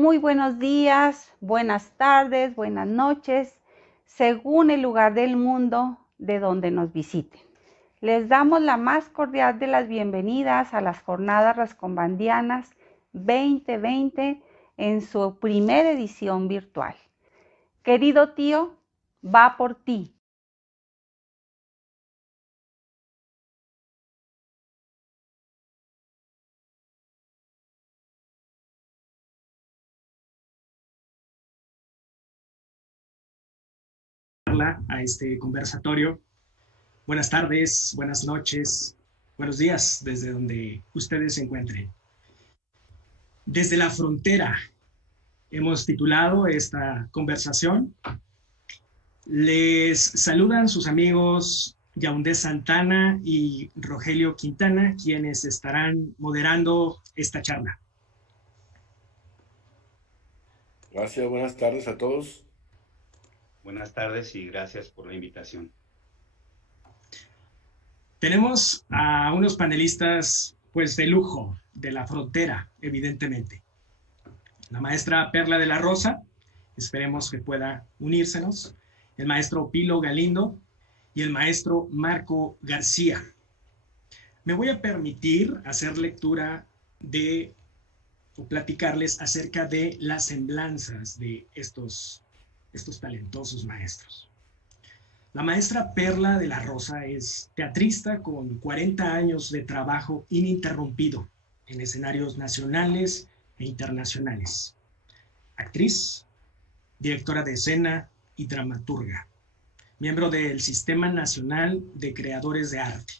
Muy buenos días, buenas tardes, buenas noches, según el lugar del mundo de donde nos visiten. Les damos la más cordial de las bienvenidas a las Jornadas Rascombandianas 2020 en su primera edición virtual. Querido tío, va por ti. A este conversatorio. Buenas tardes, buenas noches, buenos días desde donde ustedes se encuentren. Desde la frontera hemos titulado esta conversación. Les saludan sus amigos Yaoundé Santana y Rogelio Quintana, quienes estarán moderando esta charla. Gracias, buenas tardes a todos. Buenas tardes y gracias por la invitación. Tenemos a unos panelistas pues de lujo, de la frontera, evidentemente. La maestra Perla de la Rosa, esperemos que pueda unírsenos, el maestro Pilo Galindo y el maestro Marco García. Me voy a permitir hacer lectura o platicarles acerca de las semblanzas de estos talentosos maestros. La maestra Perla de la Rosa es teatrista con 40 años de trabajo ininterrumpido en escenarios nacionales e internacionales. Actriz, directora de escena y dramaturga. Miembro del Sistema Nacional de Creadores de Arte.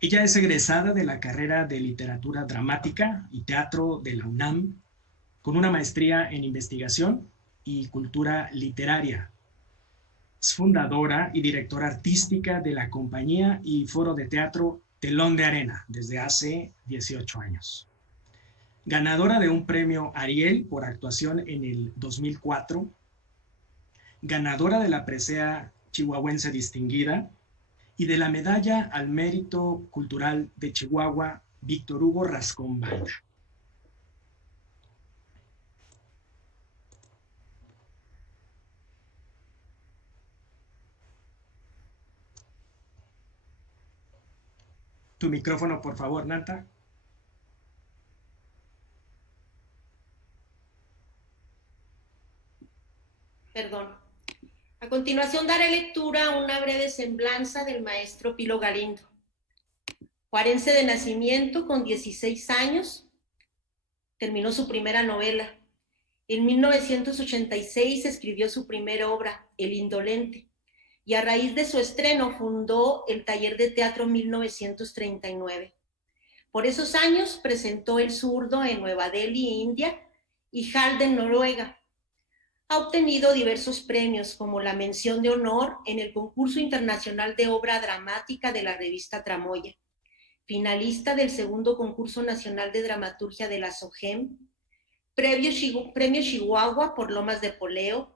Ella es egresada de la carrera de Literatura Dramática y Teatro de la UNAM, con una maestría en Investigación y Cultura Literaria. Es fundadora y directora artística de la compañía y foro de teatro Telón de Arena desde hace 18 años. Ganadora de un premio Ariel por actuación en el 2004. Ganadora de la presea chihuahuense distinguida y de la medalla al mérito cultural de Chihuahua Víctor Hugo Rascón-Banda. Tu micrófono, por favor, Nata. Perdón. A continuación daré lectura a una breve semblanza del maestro Pilo Galindo. Juarense de nacimiento, con 16 años, terminó su primera novela. En 1986 escribió su primera obra, El Indolente, y a raíz de su estreno fundó el Taller de Teatro 1939. Por esos años presentó El Zurdo en Nueva Delhi, India, y Halden, Noruega. Ha obtenido diversos premios, como la mención de honor en el Concurso Internacional de Obra Dramática de la revista Tramoya, finalista del segundo Concurso Nacional de Dramaturgia de la SOGEM, Premio Chihuahua por Lomas de Poleo,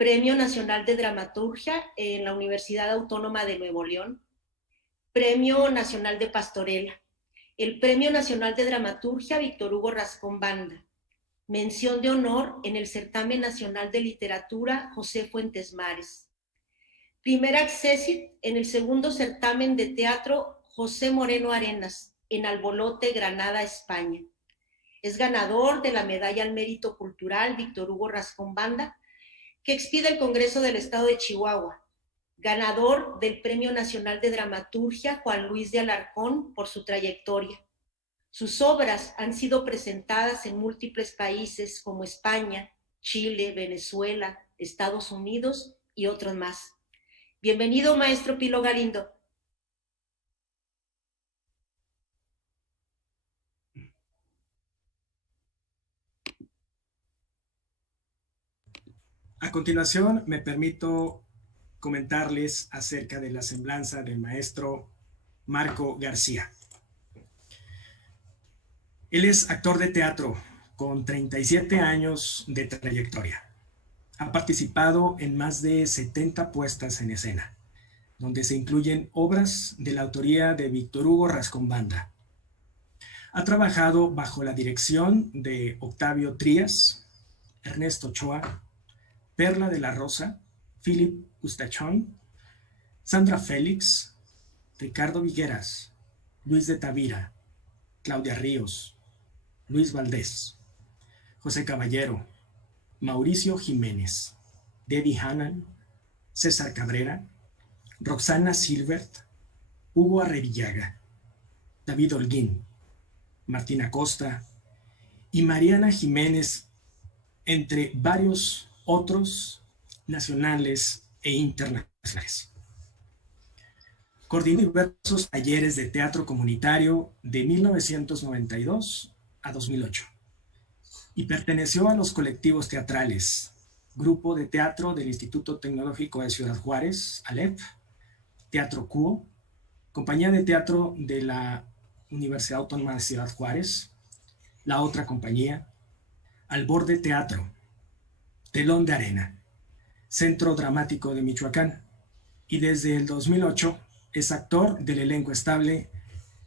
Premio Nacional de Dramaturgia en la Universidad Autónoma de Nuevo León, Premio Nacional de Pastorela, el Premio Nacional de Dramaturgia Víctor Hugo Rascón-Banda, mención de honor en el Certamen Nacional de Literatura José Fuentes Mares, primer accésit en el segundo certamen de teatro José Moreno Arenas, en Albolote, Granada, España. Es ganador de la Medalla al Mérito Cultural Víctor Hugo Rascón-Banda, que expide el Congreso del Estado de Chihuahua. Ganador del Premio Nacional de Dramaturgia Juan Luis de Alarcón por su trayectoria. Sus obras han sido presentadas en múltiples países como España, Chile, Venezuela, Estados Unidos y otros más. Bienvenido, maestro Pilo Galindo. A continuación, me permito comentarles acerca de la semblanza del maestro Marco García. Él es actor de teatro con 37 años de trayectoria. Ha participado en más de 70 puestas en escena, donde se incluyen obras de la autoría de Víctor Hugo Rascón-Banda. Ha trabajado bajo la dirección de Octavio Trías, Ernesto Ochoa, Perla de la Rosa, Philip Gustachón, Sandra Félix, Ricardo Vigueras, Luis de Tavira, Claudia Ríos, Luis Valdés, José Caballero, Mauricio Jiménez, Debbie Hannan, César Cabrera, Roxana Silbert, Hugo Arrevillaga, David Holguín, Martina Costa y Mariana Jiménez, entre varios otros nacionales e internacionales. Coordinó diversos talleres de teatro comunitario de 1992 a 2008 y perteneció a los colectivos teatrales, Grupo de Teatro del Instituto Tecnológico de Ciudad Juárez, ALEP, Teatro Cuo, Compañía de Teatro de la Universidad Autónoma de Ciudad Juárez, La Otra Compañía, Alborde Teatro, Telón de Arena, Centro Dramático de Michoacán, y desde el 2008 es actor del elenco estable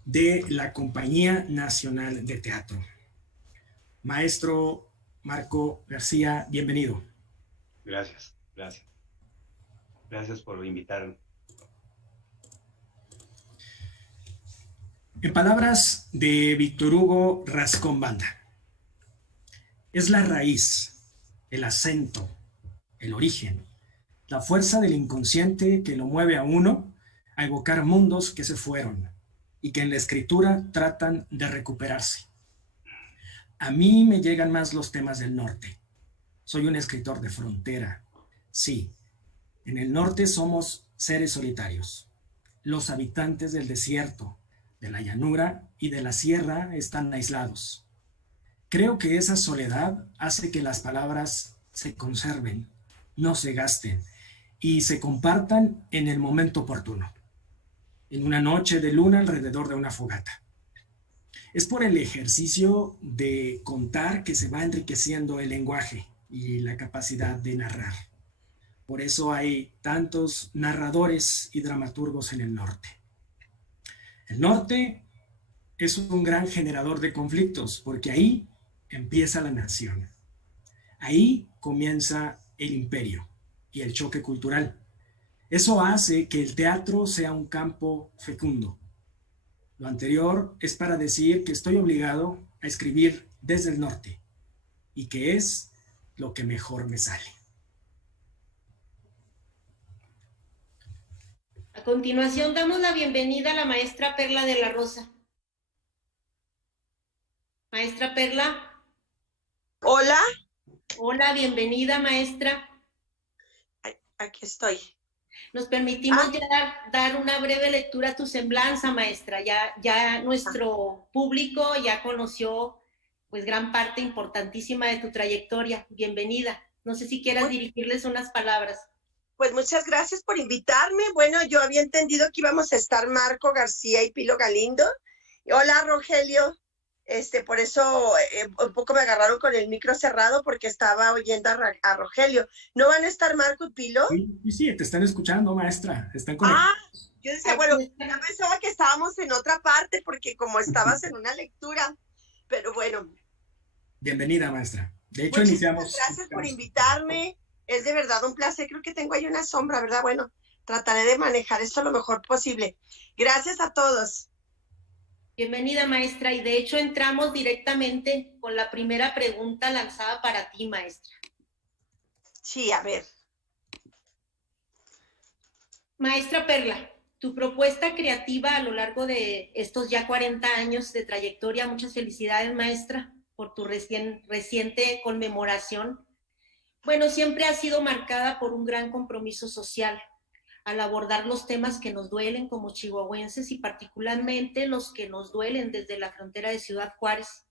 de la Compañía Nacional de Teatro. Maestro Marco García, bienvenido. Gracias, gracias. Gracias por invitarme. En palabras de Víctor Hugo Rascón Banda, es la raíz, el acento, el origen, la fuerza del inconsciente que lo mueve a uno a evocar mundos que se fueron y que en la escritura tratan de recuperarse. A mí me llegan más los temas del norte. Soy un escritor de frontera. Sí, en el norte somos seres solitarios. Los habitantes del desierto, de la llanura y de la sierra están aislados. Creo que esa soledad hace que las palabras se conserven, no se gasten y se compartan en el momento oportuno, en una noche de luna alrededor de una fogata. Es por el ejercicio de contar que se va enriqueciendo el lenguaje y la capacidad de narrar. Por eso hay tantos narradores y dramaturgos en el norte. El norte es un gran generador de conflictos, porque ahí empieza la nación. Ahí comienza el imperio y el choque cultural. Eso hace que el teatro sea un campo fecundo. Lo anterior es para decir que estoy obligado a escribir desde el norte y que es lo que mejor me sale. A continuación, damos la bienvenida a la maestra Perla de la Rosa. Maestra Perla. Hola. Hola, bienvenida, maestra. Aquí estoy. Nos permitimos ya dar una breve lectura a tu semblanza, maestra. Ya nuestro público ya conoció pues gran parte importantísima de tu trayectoria. Bienvenida. No sé si quieras dirigirles unas palabras. Pues muchas gracias por invitarme. Bueno, yo había entendido que íbamos a estar Marco García y Pilo Galindo. Hola, Rogelio. Por eso un poco me agarraron con el micro cerrado porque estaba oyendo a Rogelio. ¿No van a estar Marco y Pilo? Sí, te están escuchando, maestra. Están conectados. Yo decía, bueno, ya pensaba que estábamos en otra parte porque como estabas en una lectura, pero bueno. Bienvenida, maestra. De hecho, muchísimas gracias por invitarme. Es de verdad un placer. Creo que tengo ahí una sombra, ¿verdad? Bueno, trataré de manejar esto lo mejor posible. Gracias a todos. Bienvenida, maestra, y de hecho entramos directamente con la primera pregunta lanzada para ti, maestra. Sí, a ver. Maestra Perla, tu propuesta creativa a lo largo de estos ya 40 años de trayectoria, muchas felicidades, maestra, por tu reciente conmemoración. Bueno, siempre ha sido marcada por un gran compromiso social al abordar los temas que nos duelen como chihuahuenses y particularmente los que nos duelen desde la frontera de Ciudad Juárez.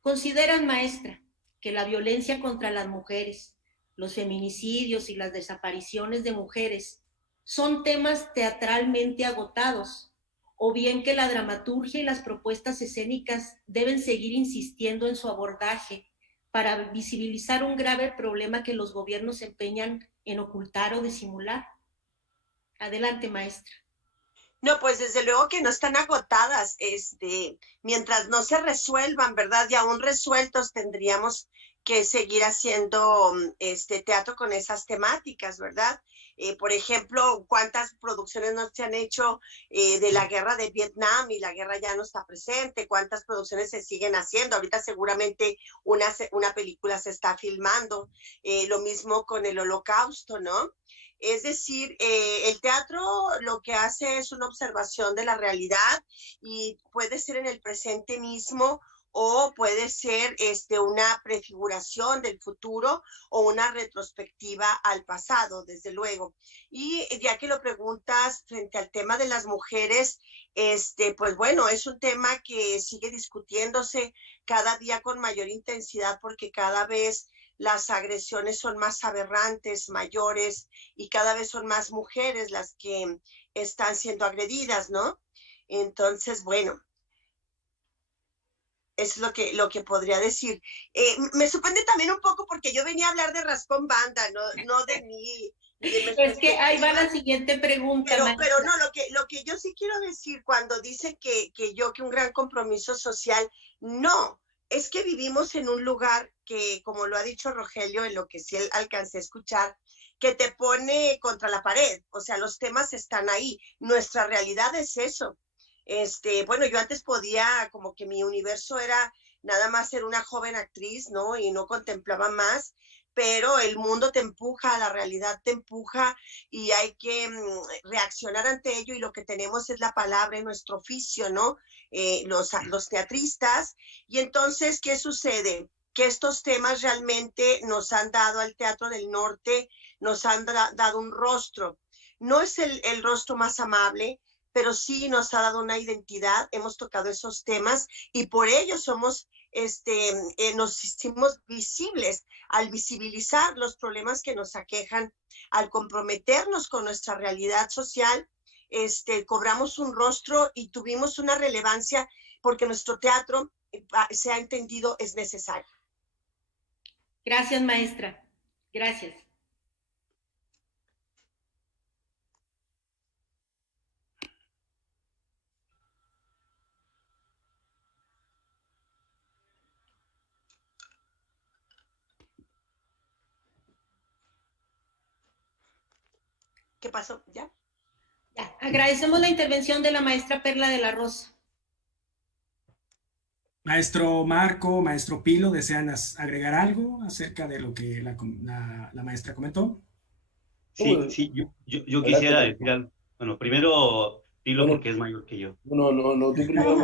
¿Consideran, maestra, que la violencia contra las mujeres, los feminicidios y las desapariciones de mujeres son temas teatralmente agotados, o bien que la dramaturgia y las propuestas escénicas deben seguir insistiendo en su abordaje para visibilizar un grave problema que los gobiernos se empeñan en ocultar o disimular? Adelante, maestra. No, pues desde luego que no están agotadas, mientras no se resuelvan, ¿verdad? Y aún resueltos tendríamos que seguir haciendo teatro con esas temáticas, ¿verdad? Por ejemplo, ¿cuántas producciones no se han hecho de la guerra de Vietnam y la guerra ya no está presente? ¿Cuántas producciones se siguen haciendo? Ahorita seguramente una película se está filmando, lo mismo con el Holocausto, ¿no? Es decir, el teatro lo que hace es una observación de la realidad y puede ser en el presente mismo o puede ser una prefiguración del futuro o una retrospectiva al pasado, desde luego. Y ya que lo preguntas frente al tema de las mujeres, pues bueno, es un tema que sigue discutiéndose cada día con mayor intensidad porque cada vez las agresiones son más aberrantes, mayores, y cada vez son más mujeres las que están siendo agredidas, ¿no? Entonces, bueno, es lo que podría decir. Me sorprende también un poco porque yo venía a hablar de Rascón Banda, no de mí. Es que ahí va la siguiente pregunta. Pero no, lo que yo sí quiero decir cuando dicen que un gran compromiso social, no, es que vivimos en un lugar que, como lo ha dicho Rogelio, en lo que sí alcancé a escuchar, que te pone contra la pared, o sea, los temas están ahí, nuestra realidad es eso. Bueno, yo antes podía, como que mi universo era nada más ser una joven actriz, ¿no? Y no contemplaba más, pero el mundo te empuja, la realidad te empuja y hay que reaccionar ante ello y lo que tenemos es la palabra en nuestro oficio, ¿no? Los teatristas. Y entonces, ¿qué sucede? Que estos temas realmente nos han dado al Teatro del Norte, nos han dado un rostro. No es el rostro más amable, pero sí nos ha dado una identidad, hemos tocado esos temas y por ello somos, nos hicimos visibles al visibilizar los problemas que nos aquejan, al comprometernos con nuestra realidad social, cobramos un rostro y tuvimos una relevancia porque nuestro teatro, se ha entendido, es necesario. Gracias, maestra. Gracias. ¿Qué pasó? ¿Ya? Ya. Agradecemos la intervención de la maestra Perla de la Rosa. Maestro Marco, maestro Pilo, ¿desean agregar algo acerca de lo que la maestra comentó? Sí, yo quisiera decir algo. Bueno, primero Pilo porque es mayor que yo. No, tú primero.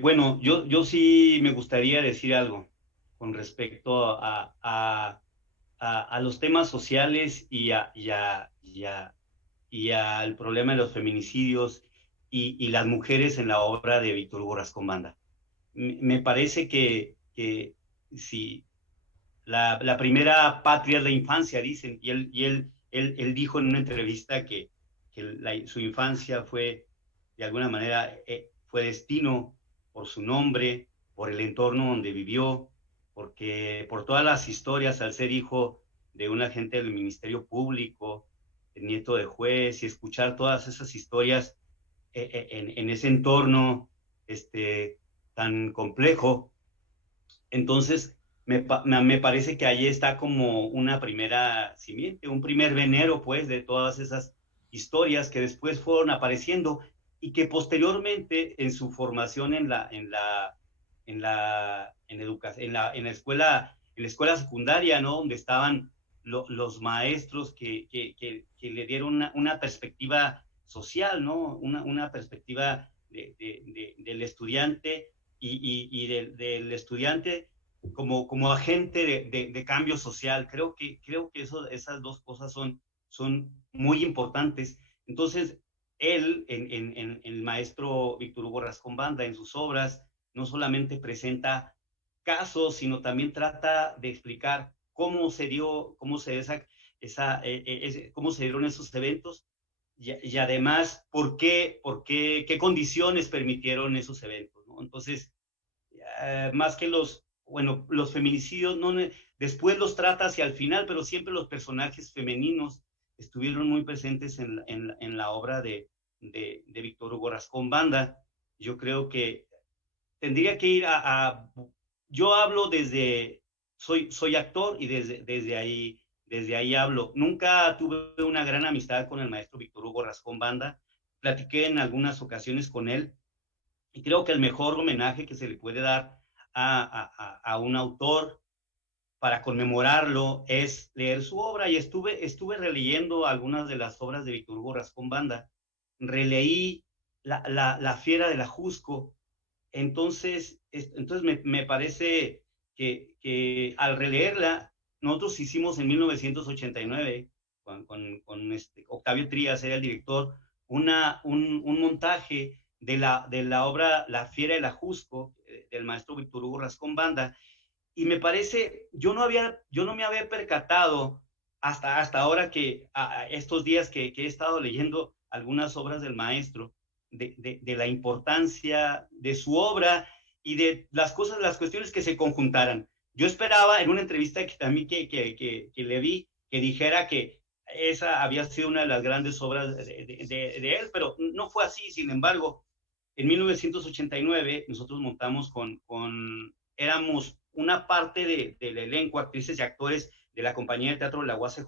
Bueno, yo sí me gustaría decir algo con respecto a los temas sociales y al problema de los feminicidios y las mujeres en la obra de Víctor Hugo Rascón Banda. Me parece que si la primera patria es la infancia, dicen, y él dijo en una entrevista que su infancia fue, de alguna manera, fue destino por su nombre, por el entorno donde vivió, porque por todas las historias, al ser hijo de un agente del Ministerio Público, nieto de juez, y escuchar todas esas historias en ese entorno tan complejo. Entonces, me parece que ahí está como una primera simiente, un primer venero, pues, de todas esas historias que después fueron apareciendo y que posteriormente en su formación en la escuela secundaria, ¿no? Donde estaban los maestros que le dieron una perspectiva social, ¿no? Una perspectiva del estudiante y del estudiante como agente de cambio social. Creo que esas dos cosas son muy importantes. Entonces, él, en el maestro Víctor Hugo Rascón Banda, en sus obras, no solamente presenta casos, sino también trata de explicar cómo se dieron esos eventos y además qué condiciones permitieron esos eventos, ¿no? Entonces, más que los feminicidios después los trata hacia el final, pero siempre los personajes femeninos estuvieron muy presentes en la obra de Víctor Hugo Rascón Banda. Yo creo que tendría que ir yo hablo soy actor y desde ahí hablo. Nunca tuve una gran amistad con el maestro Víctor Hugo Rascón Banda. Platiqué en algunas ocasiones con él y creo que el mejor homenaje que se le puede dar a un autor para conmemorarlo es leer su obra, y estuve releyendo algunas de las obras de Víctor Hugo Rascón Banda. Releí la Fiera del Ajusco. Entonces me parece que al releerla, nosotros hicimos en 1989, con Octavio Trías, era el director, un montaje de la obra La Fiera del Ajusco, del maestro Víctor Hugo Rascón Banda, y me parece, yo no me había percatado hasta ahora estos días que he estado leyendo algunas obras del maestro, de la importancia de su obra y de las cuestiones que se conjuntaran. Yo esperaba en una entrevista que también que le vi, que dijera que esa había sido una de las grandes obras de él, pero no fue así. Sin embargo, en 1989 nosotros montamos éramos una parte del elenco, actrices y actores de la compañía de teatro de la UACJ,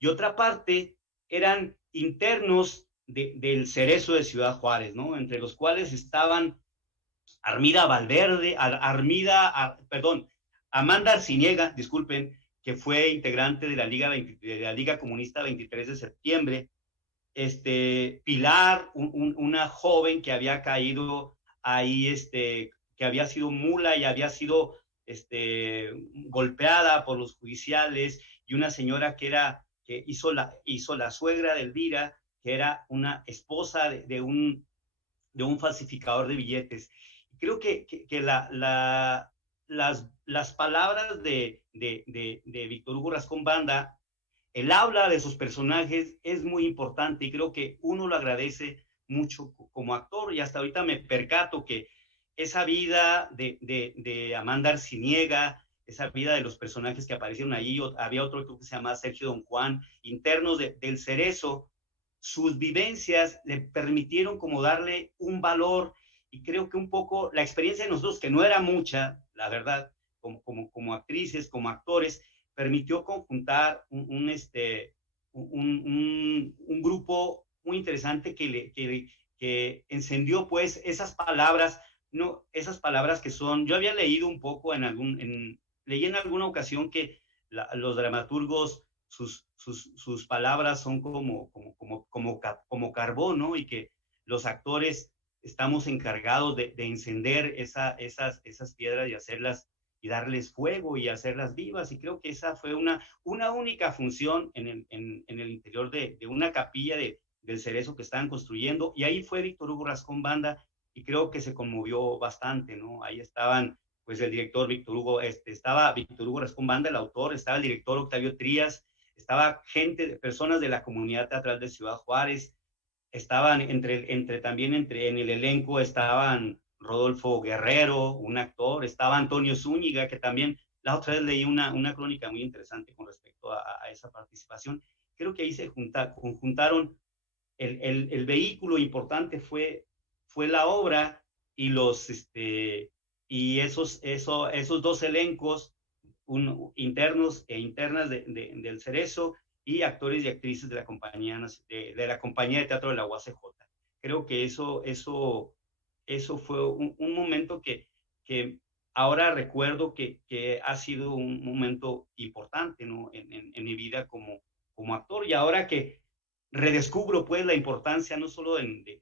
y otra parte eran internos del Cerezo de Ciudad Juárez, ¿no? Entre los cuales estaban Amanda Arciniega, disculpen, que fue integrante de la Liga Comunista 23 de septiembre, Pilar, una joven que había caído ahí, que había sido mula y había sido golpeada por los judiciales, y una señora que hizo la suegra de Elvira, que era una esposa de un falsificador de billetes. Creo que las palabras de Víctor Hugo Rascón Banda, el habla de sus personajes es muy importante, y creo que uno lo agradece mucho como actor, y hasta ahorita me percato que esa vida de Amanda Arciniega, esa vida de los personajes que aparecieron allí, había otro que se llama Sergio Don Juan, internos del Cerezo, sus vivencias le permitieron como darle un valor, y creo que un poco la experiencia de nosotros, que no era mucha, la verdad, como actrices, como actores, permitió conjuntar un grupo muy interesante que encendió pues esas palabras, no, esas palabras que son, yo había leído un poco leí en alguna ocasión que los dramaturgos, sus palabras son como carbón, ¿no? Y que los actores estamos encargados de encender esas piedras y hacerlas, y darles fuego y hacerlas vivas. Y creo que esa fue una única función en el interior de una capilla del Cerezo que estaban construyendo, y ahí fue Víctor Hugo Rascón Banda, y creo que se conmovió bastante, ¿no? Ahí estaban, pues, el director Víctor Hugo, estaba Víctor Hugo Rascón Banda, el autor, estaba el director Octavio Trías, estaba personas de la comunidad teatral de Ciudad Juárez, estaban también en el elenco estaban Rodolfo Guerrero, un actor, estaba Antonio Zúñiga, que también la otra vez leí una crónica muy interesante con respecto a esa participación. Creo que ahí se conjuntaron, el vehículo importante fue la obra, y esos dos elencos, internos e internas del Cerezo, y actores y actrices de la compañía de teatro de la UACJ. Creo que eso fue un momento que ahora recuerdo que ha sido un momento importante, ¿no? en mi vida como actor, y ahora que redescubro pues la importancia no solo de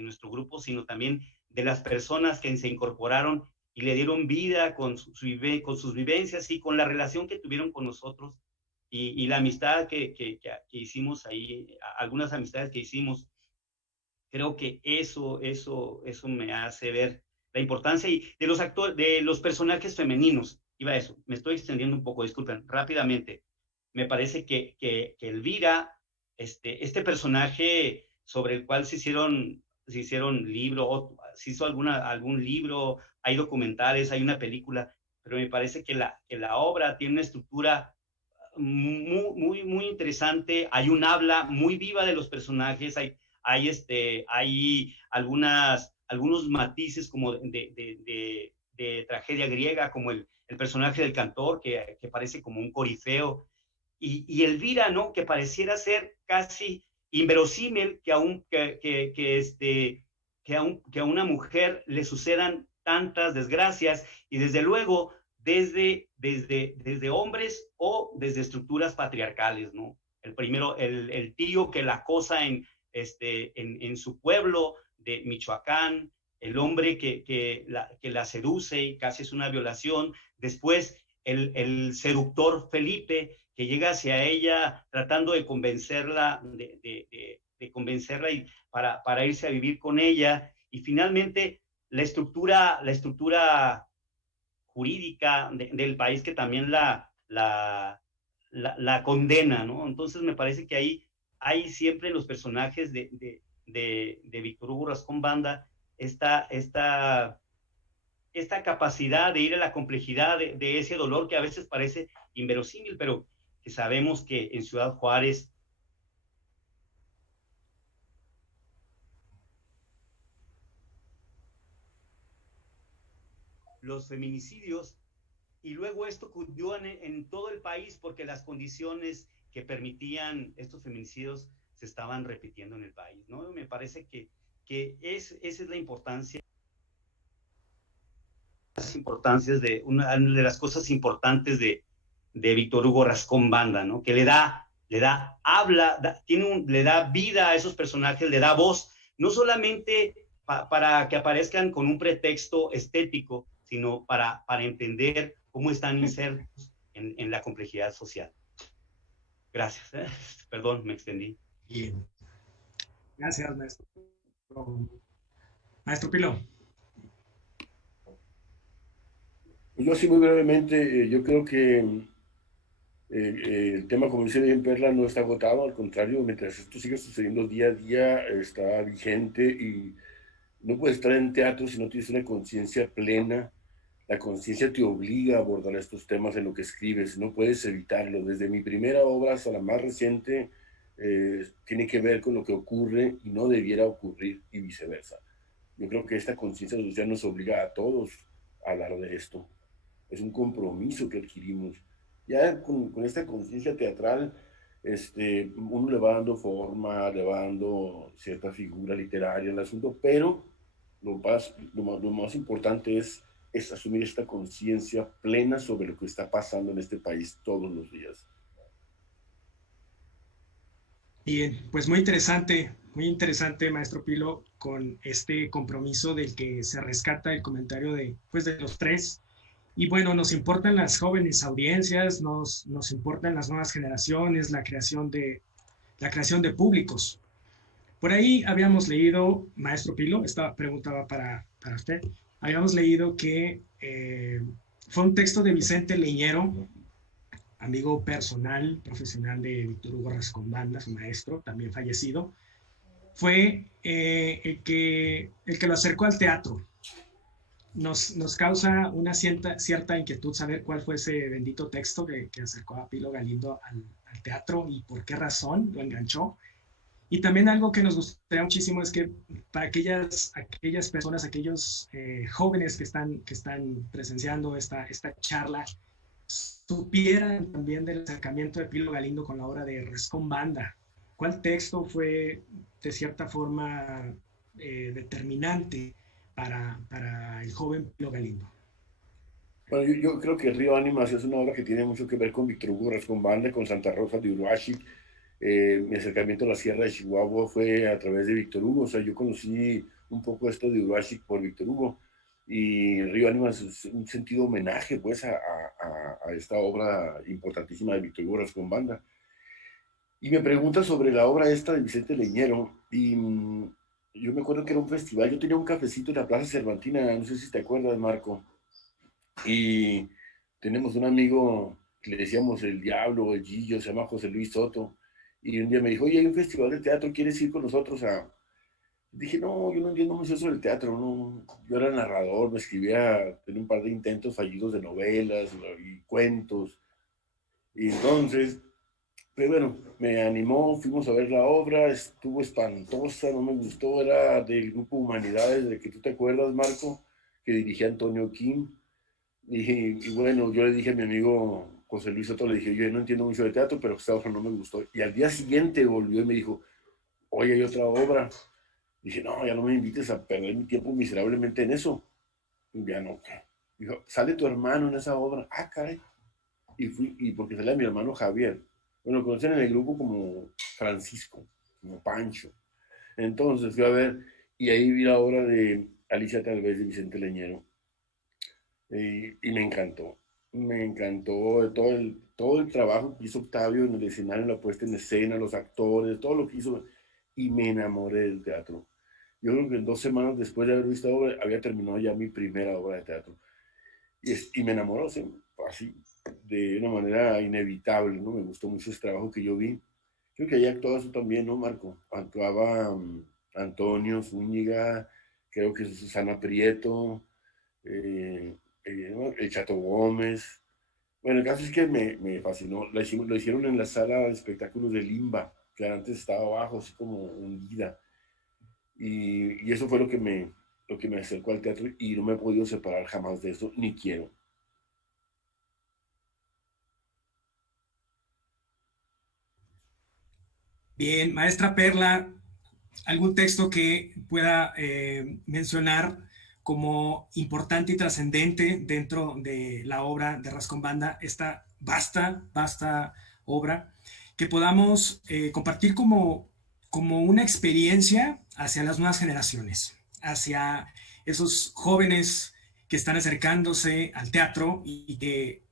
nuestro grupo, sino también de las personas que se incorporaron y le dieron vida con sus vivencias y con la relación que tuvieron con nosotros, y la amistad que hicimos ahí, algunas amistades que hicimos. Creo que eso me hace ver la importancia y de los personajes femeninos. Iba a eso, me estoy extendiendo un poco, disculpen, rápidamente. Me parece que Elvira, este personaje sobre el cual se hicieron libros, se hizo algún libro, hay documentales, hay una película, pero me parece que la obra tiene una estructura muy interesante. Hay un habla muy viva de los personajes, hay algunos matices como de tragedia griega, como el personaje del cantor, que parece como un corifeo, y Elvira, ¿no? Que pareciera ser casi inverosímil que a una mujer le sucedan tantas desgracias, y desde luego desde hombres o desde estructuras patriarcales, ¿no? El tío que la acosa en su pueblo de Michoacán, el hombre que la seduce y casi es una violación, después el seductor Felipe, que llega hacia ella tratando de convencerla, de convencerla y para irse a vivir con ella, y finalmente la estructura jurídica del país que también la condena, ¿no? Entonces me parece que ahí hay siempre en los personajes de Víctor Hugo Rascón Banda esta capacidad de ir a la complejidad de ese dolor que a veces parece inverosímil, pero que sabemos que en Ciudad Juárez los feminicidios, y luego esto cundió en todo el país porque las condiciones que permitían estos feminicidios se estaban repitiendo en el país, ¿no? Me parece que esa es la importancia. Una de las cosas importantes de Víctor Hugo Rascón Banda, ¿no? Que le da vida a esos personajes, le da voz, no solamente para que aparezcan con un pretexto estético, sino para entender cómo están insertos en la complejidad social. Gracias. Perdón, me extendí. Bien. Gracias, maestro. Maestro Pilo. Yo sí, muy brevemente, yo creo que el tema, como dice bien Perla, no está agotado, al contrario, mientras esto sigue sucediendo día a día, está vigente, y no puedes estar en teatro si no tienes una conciencia plena. La conciencia te obliga a abordar estos temas en lo que escribes, no puedes evitarlo. Desde mi primera obra hasta la más reciente, tiene que ver con lo que ocurre y no debiera ocurrir, y viceversa. Yo creo que esta conciencia social nos obliga a todos a hablar de esto. Es un compromiso que adquirimos. Ya con esta conciencia teatral, uno le va dando forma, le va dando cierta figura literaria al asunto, pero lo más importante es asumir esta conciencia plena sobre lo que está pasando en este país todos los días. Bien, pues muy interesante, maestro Pilo, con este compromiso del que se rescata el comentario de los tres. Y bueno, nos importan las jóvenes audiencias, nos importan las nuevas generaciones, la creación de públicos. Por ahí habíamos leído, maestro Pilo, esta pregunta va para usted, habíamos leído que fue un texto de Vicente Leñero, amigo personal, profesional de Víctor Hugo Rascón Banda, su maestro, también fallecido, fue el que lo acercó al teatro. Nos causa una cierta inquietud saber cuál fue ese bendito texto que acercó a Pilo Galindo al teatro y por qué razón lo enganchó. Y también algo que nos gustaría muchísimo es que para aquellas personas, aquellos jóvenes que están presenciando esta charla, supieran también del acercamiento de Pilo Galindo con la obra de Rascón Banda. ¿Cuál texto fue de cierta forma determinante para el joven Pilo Galindo? Bueno, yo creo que Río Ánimas es una obra que tiene mucho que ver con Víctor Hugo Rascón Banda, con Santa Rosa de Uruashi. Mi acercamiento a la Sierra de Chihuahua fue a través de Víctor Hugo. O sea, yo conocí un poco esto de Uruashi por Víctor Hugo, y Río Ánimas es un sentido homenaje pues a esta obra importantísima de Víctor Hugo Rascón Banda. Y me pregunta sobre la obra esta de Vicente Leñero, y yo me acuerdo que era un festival. Yo tenía un cafecito en la Plaza Cervantina, no sé si te acuerdas, Marco, y tenemos un amigo que le decíamos el Diablo o el Gillo, se llama José Luis Soto, y un día me dijo: oye, hay un festival de teatro, ¿quieres ir con nosotros Dije, no, yo no entiendo mucho eso del teatro, no. Yo era narrador, me escribía, tenía un par de intentos fallidos de novelas y cuentos. Y entonces, pero bueno, me animó, fuimos a ver la obra, estuvo espantosa, no me gustó, era del grupo Humanidades, de que tú te acuerdas, Marco, que dirigía Antonio Kim. Y bueno, yo le dije a mi amigo José Luis Soto, le dije, yo no entiendo mucho de teatro, pero esta obra no me gustó. Y al día siguiente volvió y me dijo, oye, hay otra obra. Dije, no, ya no me invites a perder mi tiempo miserablemente en eso. Y ya no. Dijo, sale tu hermano en esa obra. Ah, caray. Y fui, y porque sale mi hermano Javier. Bueno, lo conocen en el grupo como Francisco, como Pancho. Entonces fui a ver, y ahí vi la obra de Alicia Talvez de Vicente Leñero. Y me encantó. Me encantó todo el trabajo que hizo Octavio en el escenario, en la puesta en escena, los actores, todo lo que hizo. Y me enamoré del teatro. Yo creo que en 2 semanas después de haber visto la obra, había terminado ya mi primera obra de teatro. Y me enamoró, ¿sí? Así, de una manera inevitable, ¿no? Me gustó mucho ese trabajo que yo vi. Creo que ahí actuaba eso también, ¿no, Marco? Actuaba Antonio Zúñiga, creo que Susana Prieto, eh, ¿no? El Chato Gómez. Bueno, el caso es que me fascinó. Lo hicieron en la sala de espectáculos de Limba, que antes estaba abajo, así como hundida. Y eso fue lo que me acercó al teatro y no me he podido separar jamás de eso, ni quiero. Bien, maestra Perla, ¿algún texto que pueda mencionar como importante y trascendente dentro de la obra de Rascombanda, esta vasta obra, que podamos compartir como una experiencia hacia las nuevas generaciones, hacia esos jóvenes que están acercándose al teatro y que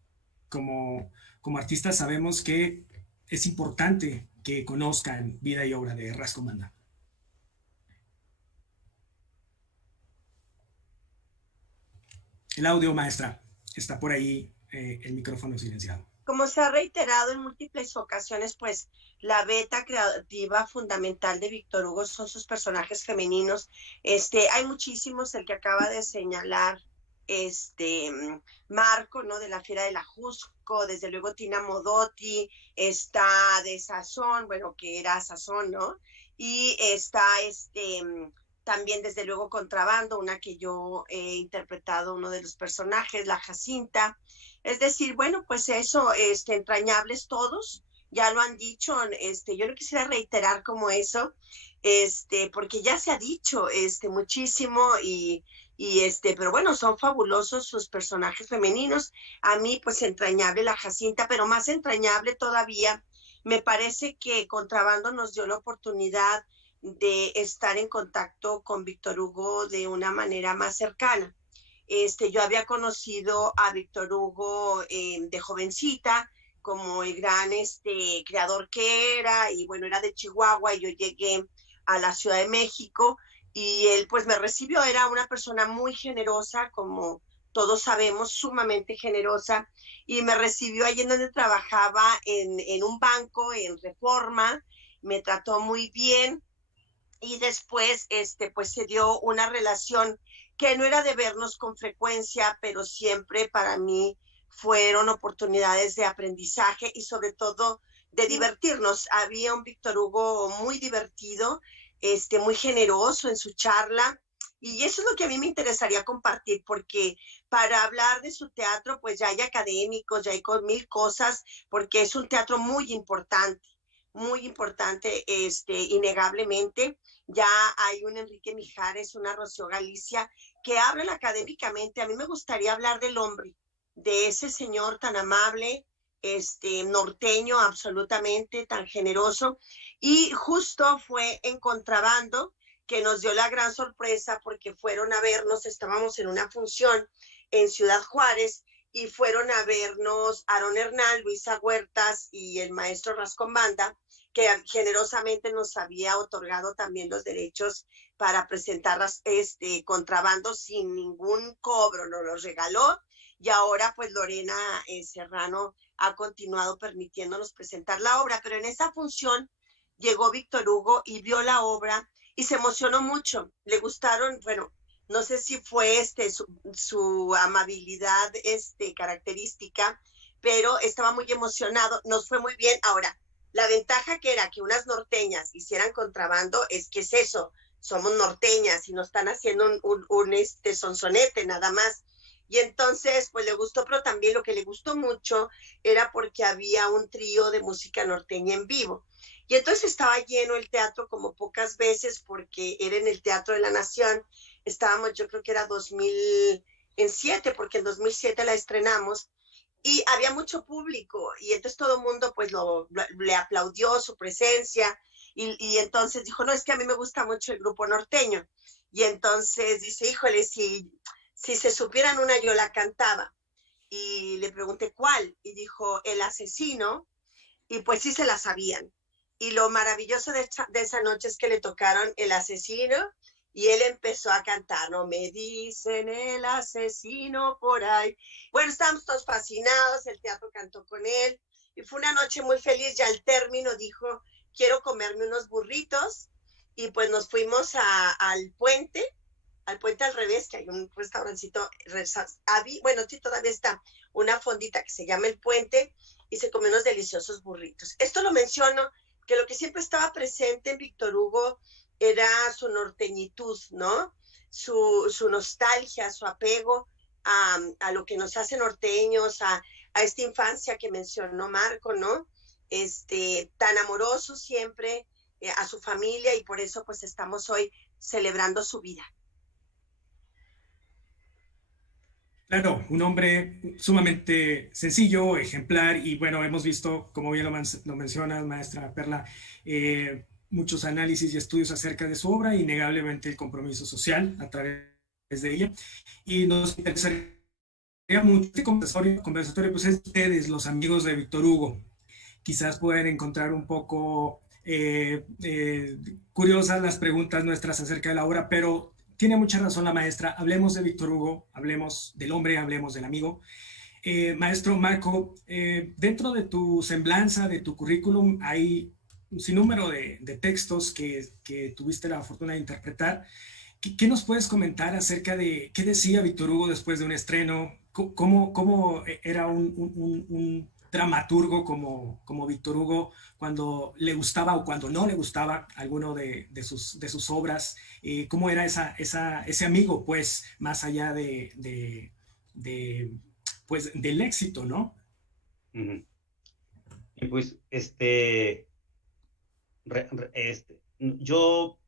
como artistas sabemos que es importante que conozcan vida y obra de Rascombanda? El audio, maestra. Está por ahí el micrófono silenciado. Como se ha reiterado en múltiples ocasiones, pues la beta creativa fundamental de Víctor Hugo son sus personajes femeninos. Hay muchísimos, el que acaba de señalar Marco, ¿no? De La Fiera del Ajusco, desde luego Tina Modotti, está de Sazón, bueno, que era Sazón, ¿no? Y está también desde luego Contrabando, una que yo he interpretado uno de los personajes, la Jacinta. Es decir, bueno, pues eso, entrañables todos, ya lo han dicho, yo no quisiera reiterar como eso, porque ya se ha dicho, muchísimo pero bueno, son fabulosos sus personajes femeninos. A mí, pues entrañable la Jacinta, pero más entrañable todavía, me parece que Contrabando nos dio la oportunidad de estar en contacto con Víctor Hugo de una manera más cercana. Yo había conocido a Víctor Hugo de jovencita, como el gran creador que era, y bueno, era de Chihuahua, y yo llegué a la Ciudad de México, y él pues me recibió, era una persona muy generosa, como todos sabemos, sumamente generosa, y me recibió allí en donde trabajaba en un banco, en Reforma, me trató muy bien, y después pues se dio una relación que no era de vernos con frecuencia, pero siempre para mí fueron oportunidades de aprendizaje y sobre todo de divertirnos. Había un Víctor Hugo muy divertido, muy generoso en su charla, y eso es lo que a mí me interesaría compartir, porque para hablar de su teatro, pues ya hay académicos, ya hay mil cosas, porque es un teatro muy importante, innegablemente. Ya hay un Enrique Mijares, una Rocío Galicia, que hablan académicamente. A mí me gustaría hablar del hombre, de ese señor tan amable, norteño absolutamente, tan generoso. Y justo fue en Contrabando que nos dio la gran sorpresa porque fueron a vernos, estábamos en una función en Ciudad Juárez, y fueron a vernos Aarón Hernán, Luisa Huertas y el maestro Rascombanda, que generosamente nos había otorgado también los derechos para presentar Contrabando sin ningún cobro, nos los regaló, y ahora pues Lorena Serrano ha continuado permitiéndonos presentar la obra, pero en esa función llegó Víctor Hugo y vio la obra y se emocionó mucho. Le gustaron, bueno, no sé si fue su amabilidad característica, pero estaba muy emocionado, nos fue muy bien. Ahora, la ventaja que era que unas norteñas hicieran contrabando es que es eso, somos norteñas y no están haciendo un sonsonete nada más. Y entonces, pues le gustó, pero también lo que le gustó mucho era porque había un trío de música norteña en vivo. Y entonces estaba lleno el teatro como pocas veces porque era en el Teatro de la Nación. Estábamos, yo creo que era 2007, porque en 2007 la estrenamos. Y había mucho público y entonces todo el mundo pues le aplaudió su presencia y entonces dijo, no, es que a mí me gusta mucho el grupo norteño. Y entonces dice, híjole, si se supieran una yo la cantaba. Y le pregunté cuál y dijo, El Asesino, y pues sí se la sabían. Y lo maravilloso de esa noche es que le tocaron El Asesino y él empezó a cantar, no me dicen el asesino por ahí. Bueno, estábamos todos fascinados, el teatro cantó con él y fue una noche muy feliz. Ya al término dijo, quiero comerme unos burritos y pues nos fuimos al puente al revés, que hay un restaurancito, bueno, sí, todavía está una fondita que se llama El Puente y se comió unos deliciosos burritos. Esto lo menciono, que lo que siempre estaba presente en Víctor Hugo era su norteñitud, ¿no? Su nostalgia, su apego a lo que nos hace norteños, a esta infancia que mencionó Marco, ¿no? Tan amoroso siempre a su familia y por eso pues estamos hoy celebrando su vida. Claro, un hombre sumamente sencillo, ejemplar, y bueno, hemos visto, como bien lo mencionas, maestra Perla, muchos análisis y estudios acerca de su obra, innegablemente el compromiso social a través de ella, y nos interesaría mucho este conversatorio, pues es ustedes, los amigos de Víctor Hugo, quizás pueden encontrar un poco curiosas las preguntas nuestras acerca de la obra, pero tiene mucha razón la maestra. Hablemos de Víctor Hugo, hablemos del hombre, hablemos del amigo. Maestro Marco, dentro de tu semblanza, de tu currículum, hay un sinnúmero de textos que tuviste la fortuna de interpretar. ¿Qué nos puedes comentar acerca de qué decía Víctor Hugo después de un estreno? ¿Cómo era un dramaturgo como Víctor Hugo cuando le gustaba o cuando no le gustaba alguno de sus obras? ¿Cómo era ese amigo, pues, más allá pues, del éxito, ¿no? Uh-huh. Y pues, yo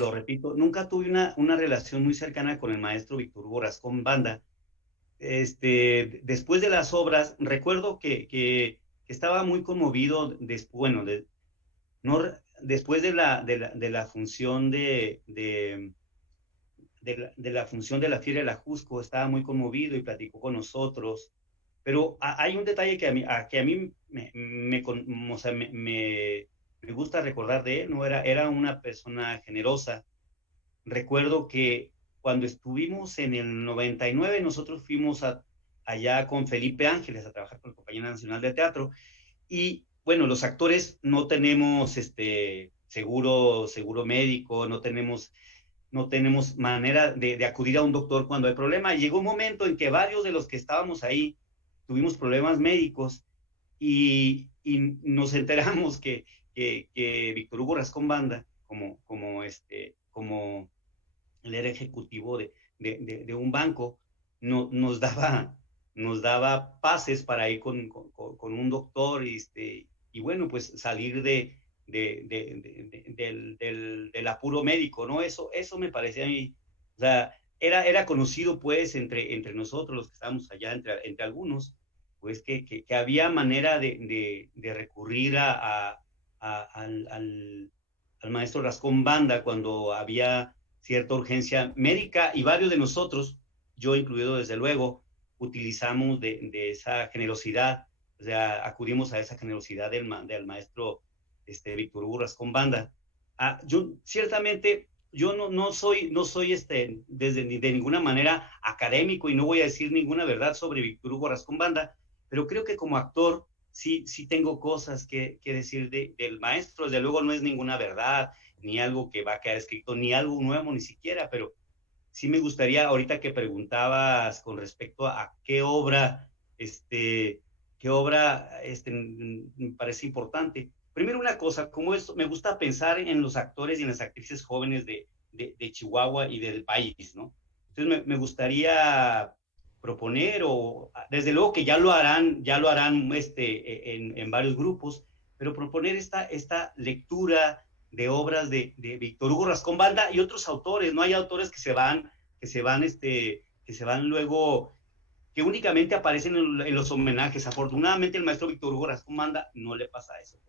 lo repito, nunca tuve una relación muy cercana con el maestro Víctor Hugo Rascón Banda. Después de las obras, recuerdo que estaba muy conmovido después de la función de la función de la Fiera del Ajusco, estaba muy conmovido y platicó con nosotros, pero hay un detalle que a mí me gusta recordar de él, ¿no? Era una persona generosa. Recuerdo que cuando estuvimos en el 99, nosotros fuimos allá con Felipe Ángeles a trabajar con la Compañía Nacional de Teatro. Y bueno, los actores no tenemos seguro médico, no tenemos manera de acudir a un doctor cuando hay problema. Y llegó un momento en que varios de los que estábamos ahí tuvimos problemas médicos y nos enteramos que Víctor Hugo Rascón Banda, como él era ejecutivo de un banco, nos daba pases para ir con un doctor y bueno, pues salir del apuro médico, ¿no? Eso me parecía a mí, o sea, era conocido pues entre nosotros los que estábamos allá, entre algunos, pues que había manera de recurrir al maestro Rascón Banda cuando había cierta urgencia médica, y varios de nosotros, yo incluido desde luego, utilizamos de esa generosidad, o sea, acudimos a esa generosidad del maestro Víctor Hugo Rascón Banda. Yo ciertamente, yo no soy de ninguna manera académico y no voy a decir ninguna verdad sobre Víctor Hugo Rascón Banda, pero creo que como actor sí tengo cosas que decir del maestro. Desde luego no es ninguna verdad, ni algo que va a quedar escrito, ni algo nuevo, ni siquiera, pero sí me gustaría, ahorita que preguntabas con respecto a qué obra me parece importante. Primero una cosa, como esto, me gusta pensar en los actores y en las actrices jóvenes de Chihuahua y del país, ¿no? Entonces me gustaría proponer, o desde luego que ya lo harán en varios grupos, pero proponer esta lectura de obras de Víctor Hugo Rascón Banda y otros autores. No hay autores que se van luego, que únicamente aparecen en los homenajes. Afortunadamente el maestro Víctor Hugo Rascón Banda no le pasa eso,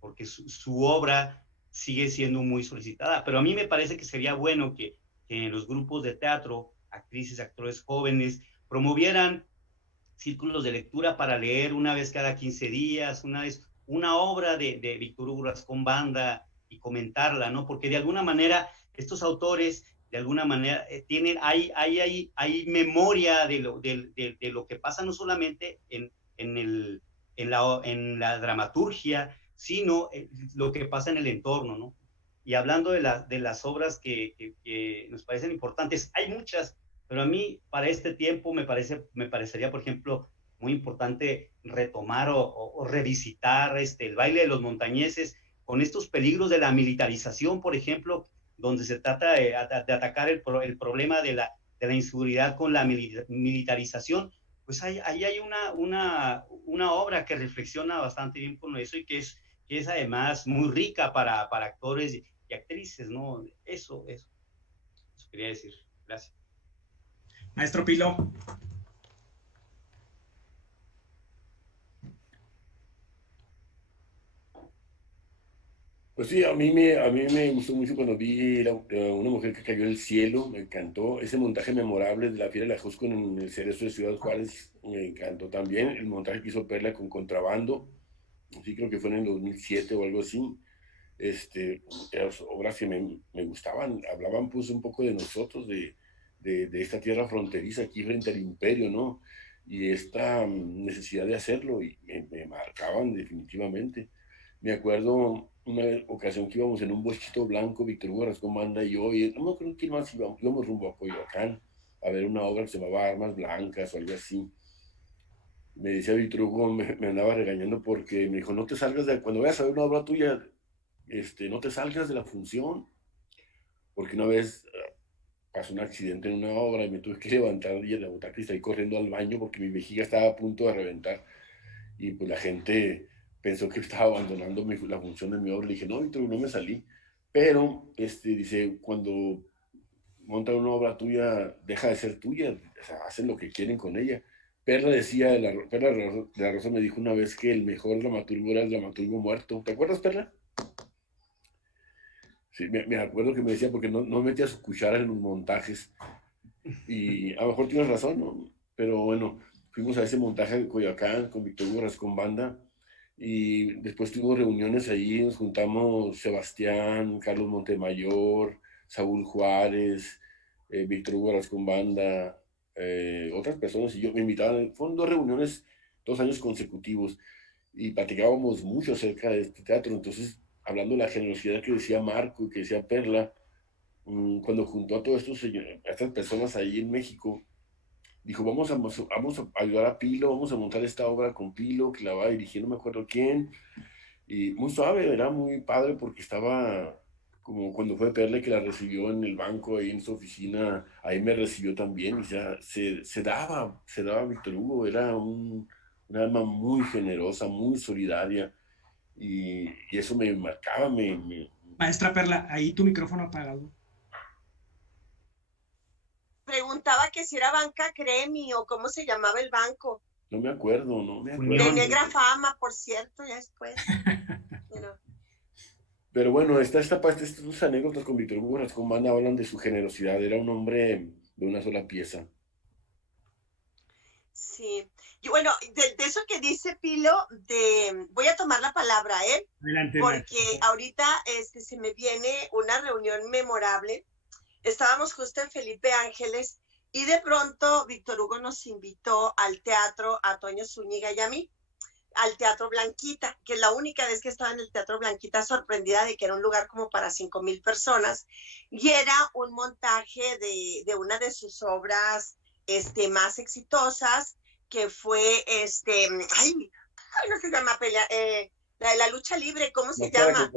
porque su obra sigue siendo muy solicitada. Pero a mí me parece que sería bueno que en los grupos de teatro, actrices, actores jóvenes, promovieran círculos de lectura para leer una vez cada 15 días, una obra de Víctor Hugo Rascón Banda y comentarla, ¿no? Porque de alguna manera estos autores, de alguna manera, hay memoria de lo que pasa no solamente en la dramaturgia, sino lo que pasa en el entorno, ¿no? Y hablando de las obras que nos parecen importantes, hay muchas, pero a mí para este tiempo me parecería, por ejemplo, muy importante retomar o revisitar el baile de los montañeses, con estos peligros de la militarización, por ejemplo, donde se trata de atacar el problema de la inseguridad con la militarización. Pues ahí hay una obra que reflexiona bastante bien con eso y que es además muy rica para actores y actrices, ¿no? Eso quería decir. Gracias. Maestro Pilo. Pues sí, a mí me gustó mucho cuando vi Una mujer que cayó del cielo, me encantó. Ese montaje memorable de La Fiera de la Jusco en el Cerezo de Ciudad Juárez, me encantó también. El montaje que hizo Perla con Contrabando, sí creo que fue en el 2007 o algo así. Las obras que me gustaban, hablaban pues un poco de nosotros, de esta tierra fronteriza aquí frente al imperio, ¿no? Y esta necesidad de hacerlo, y me marcaban definitivamente. Me acuerdo una ocasión que íbamos en un bochito blanco, Víctor Hugo Rascón Banda y yo, y no me acuerdo quién más íbamos rumbo a Coyoacán a ver una obra que se llamaba Armas Blancas o algo así. Me decía Víctor Hugo, me andaba regañando porque me dijo, no te salgas cuando vayas a ver una obra tuya, no te salgas de la función, porque una vez pasó un accidente en una obra y me tuve que levantar y en la butaca y salí corriendo al baño porque mi vejiga estaba a punto de reventar, y pues la gente pensó que estaba abandonando la función de mi obra. Le dije, no, Víctor, no me salí. Pero, dice, cuando montan una obra tuya, deja de ser tuya, o sea, hacen lo que quieren con ella. Perla de la Rosa me dijo una vez que el mejor dramaturgo era el dramaturgo muerto. ¿Te acuerdas, Perla? Sí, me acuerdo que me decía, porque no metía su cuchara en los montajes. Y a lo mejor tienes razón, ¿no? Pero bueno, fuimos a ese montaje de Coyoacán con Víctor Hugo Rascón Banda, y después tuvimos reuniones ahí, nos juntamos Sebastián, Carlos Montemayor, Saúl Juárez, Víctor Hugo Rascón Banda, otras personas, y yo me invitaban. Fueron 2 reuniones, 2 años consecutivos, y platicábamos mucho acerca de este teatro. Entonces, hablando de la generosidad que decía Marco y que decía Perla, cuando juntó a todas estas personas ahí en México, dijo, vamos a ayudar a Pilo, vamos a montar esta obra con Pilo, que la va a dirigir no me acuerdo quién, y muy suave, era muy padre porque estaba como cuando fue Perle que la recibió en el banco, ahí en su oficina, ahí me recibió también. O sea, se daba Víctor Hugo, era un alma muy generosa, muy solidaria, y eso me marcaba. Maestra Perla, ahí tu micrófono apagado. Preguntaba que si era Banca Cremi o cómo se llamaba el banco. No me acuerdo. De negra fama, por cierto, ya después. Pero bueno, estas anécdotas con Víctor Hugo Rascón Banda hablan de su generosidad. Era un hombre de una sola pieza. Sí. Y bueno, de eso que dice Pilo, voy a tomar la palabra, Adelante, porque ahorita se me viene una reunión memorable. Estábamos justo en Felipe Ángeles y de pronto Víctor Hugo nos invitó al teatro, a Toño Zúñiga y a mí. al Teatro Blanquita, que es la única vez que estaba en el Teatro Blanquita sorprendida de que era un lugar como para 5,000 personas, y era un montaje de una de sus obras más exitosas, que fue, no se llama pelea, la de la lucha libre, ¿cómo se llama?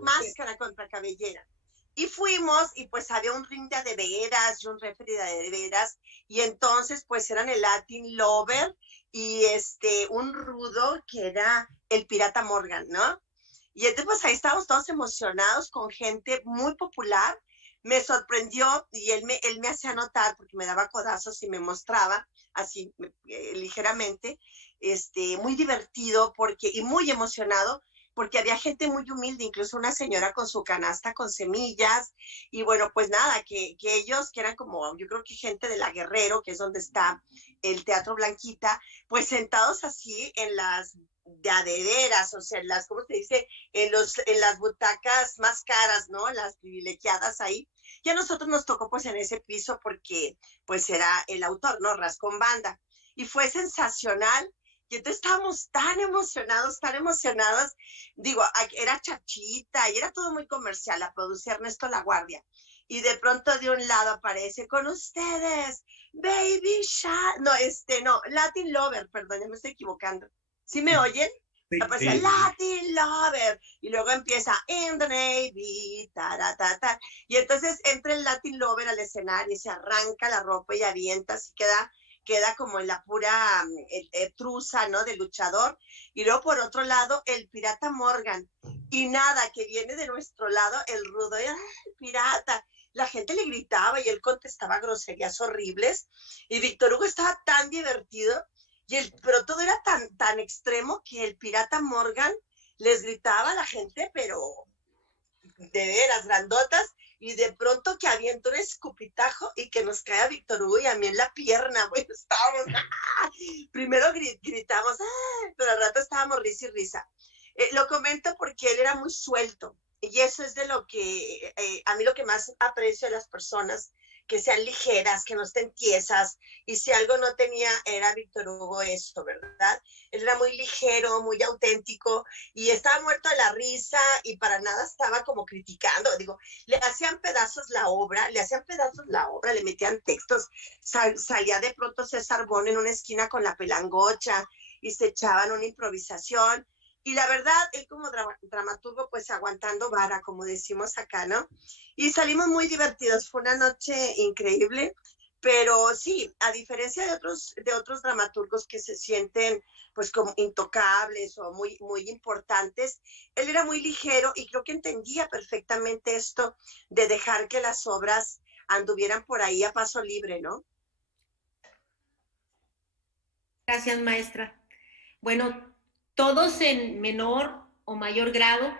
Máscara contra cabellera. Y fuimos, y pues había un ring de veras y un refri de veras, y entonces pues eran el Latin Lover y un rudo que era el Pirata Morgan, ¿no? Y entonces pues ahí estábamos todos emocionados con gente muy popular. Me sorprendió y él me hacía notar porque me daba codazos y me mostraba así ligeramente, muy divertido y muy emocionado, porque había gente muy humilde, incluso una señora con su canasta con semillas, y bueno, pues nada, que ellos, que eran como, yo creo que gente de la Guerrero, que es donde está el Teatro Blanquita, pues sentados así en las de o sea, ¿cómo se dice? En las butacas más caras, ¿no? Las privilegiadas ahí. Y a nosotros nos tocó pues en ese piso porque pues era el autor, ¿no? Rascón Banda. Y fue sensacional. Y entonces estábamos tan emocionados. Digo, era Chachita y era todo muy comercial, la producía Ernesto La Guardia. Y de pronto de un lado aparece con ustedes, Baby Shark, no, Latin Lover, perdón, ya me estoy equivocando. ¿Sí me oyen? Sí, aparece sí. Latin Lover, y luego empieza In the Navy, ta. Y entonces entra el Latin Lover al escenario y se arranca la ropa y avienta, así queda como en la pura truza, ¿no? De luchador. Y luego por otro lado, el Pirata Morgan. Y nada, que viene de nuestro lado el rudo, y, el pirata. La gente le gritaba y él contestaba groserías horribles. Y Víctor Hugo estaba tan divertido, pero todo era tan extremo que el Pirata Morgan les gritaba a la gente, pero de veras grandotas, y de pronto que avienta un escupitajo y que nos cae a Víctor Hugo y a mí en la pierna. Bueno, estábamos, primero gritamos, pero al rato estábamos risa y risa. Lo comento porque él era muy suelto, y eso es de lo que a mí lo que más aprecio de las personas, que sean ligeras, que no estén tiesas, y si algo no tenía era Víctor Hugo esto, ¿verdad? Él era muy ligero, muy auténtico, y estaba muerto de la risa, y para nada estaba como criticando, digo, le hacían pedazos la obra, le metían textos, salía de pronto César Bon en una esquina con la pelangocha, y se echaban una improvisación, y la verdad, él como dramaturgo, pues aguantando vara, como decimos acá, ¿no? Y salimos muy divertidos, fue una noche increíble, pero sí, a diferencia de otros dramaturgos que se sienten pues como intocables o muy, muy importantes, él era muy ligero y creo que entendía perfectamente esto de dejar que las obras anduvieran por ahí a paso libre, ¿no? Gracias, maestra. Bueno, todos en menor o mayor grado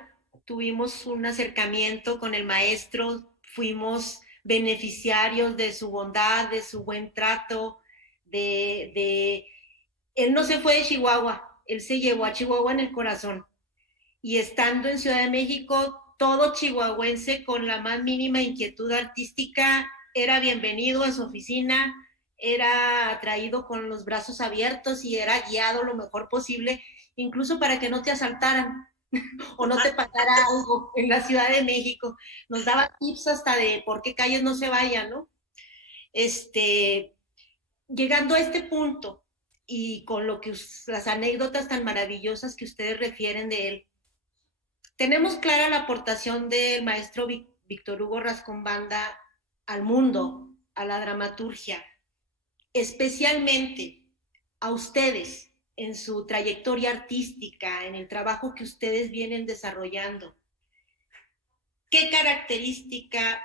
tuvimos un acercamiento con el maestro, fuimos beneficiarios de su bondad, de su buen trato, él no se fue de Chihuahua, él se llevó a Chihuahua en el corazón. Y estando en Ciudad de México, todo chihuahuense con la más mínima inquietud artística era bienvenido a su oficina, era atraído con los brazos abiertos y era guiado lo mejor posible, incluso para que no te asaltaran o no te pasara algo en la Ciudad de México. Nos daba tips hasta de por qué calles no se vayan, ¿no? Llegando a este punto y con las anécdotas tan maravillosas que ustedes refieren de él, tenemos clara la aportación del maestro Víctor Hugo Rascón Banda al mundo, a la dramaturgia, especialmente a ustedes en su trayectoria artística, en el trabajo que ustedes vienen desarrollando. ¿Qué característica,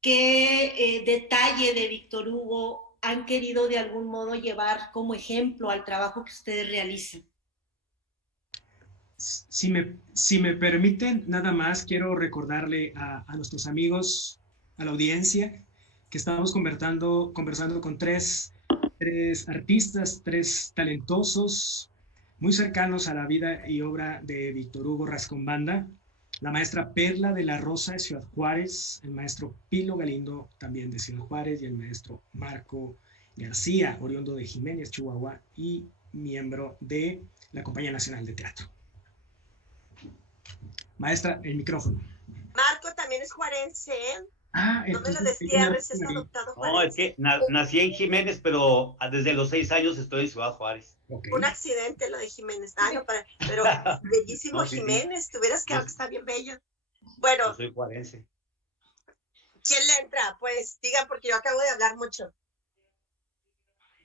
qué detalle de Víctor Hugo han querido de algún modo llevar como ejemplo al trabajo que ustedes realizan? Si me permiten, nada más quiero recordarle a nuestros amigos, a la audiencia, que estamos conversando con tres artistas, tres talentosos, muy cercanos a la vida y obra de Víctor Hugo Rascón Banda, la maestra Perla de la Rosa de Ciudad Juárez, el maestro Pilo Galindo, también de Ciudad Juárez, y el maestro Marco García, oriundo de Jiménez, Chihuahua, y miembro de la Compañía Nacional de Teatro. Maestra, el micrófono. Marco también es juarense, ¿eh? Ah, No me lo entonces, destierres, es adoptado No, es juarense. que nací en Jiménez, pero desde los 6 años estoy en Ciudad Juárez. ok. Un accidente lo de Jiménez. Ah, no, pero bellísimo No, sí, sí. Jiménez, tuvieras que Yo- está bien bello. Yo Bueno, soy juarense. ¿quién le entra? Pues digan, porque yo acabo de hablar mucho.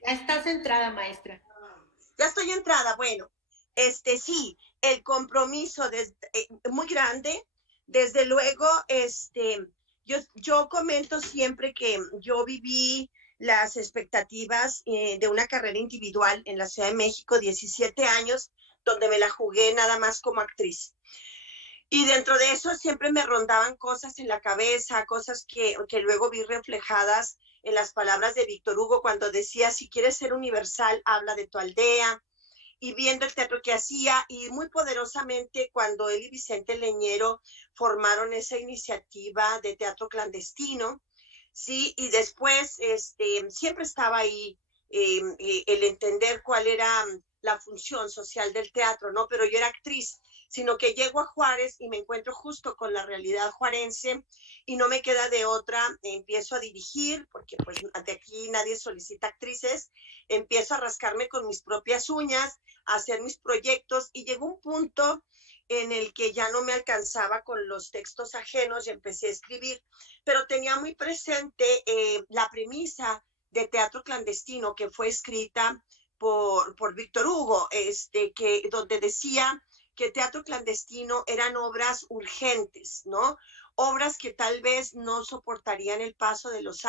Ya estás entrada, maestra. Ya estoy entrada, bueno, sí, el compromiso muy grande, desde luego, yo comento siempre que yo viví las expectativas de una carrera individual en la Ciudad de México, 17 años, donde me la jugué nada más como actriz. Y dentro de eso siempre me rondaban cosas en la cabeza, cosas que luego vi reflejadas en las palabras de Víctor Hugo cuando decía, si quieres ser universal, habla de tu aldea, y viendo el teatro que hacía, y muy poderosamente cuando él y Vicente Leñero formaron esa iniciativa de teatro clandestino, ¿sí? Y después siempre estaba ahí el entender cuál era la función social del teatro, ¿no? Pero yo era actriz, sino que llego a Juárez y me encuentro justo con la realidad juarense y no me queda de otra, empiezo a dirigir, porque pues de aquí nadie solicita actrices, empiezo a rascarme con mis propias uñas, a hacer mis proyectos y llegó un punto en el que ya no me alcanzaba con los textos ajenos y empecé a escribir, pero tenía muy presente la premisa de teatro clandestino que fue escrita por Víctor Hugo, donde decía que teatro clandestino eran obras urgentes, ¿no? Obras que tal vez no soportarían el paso de los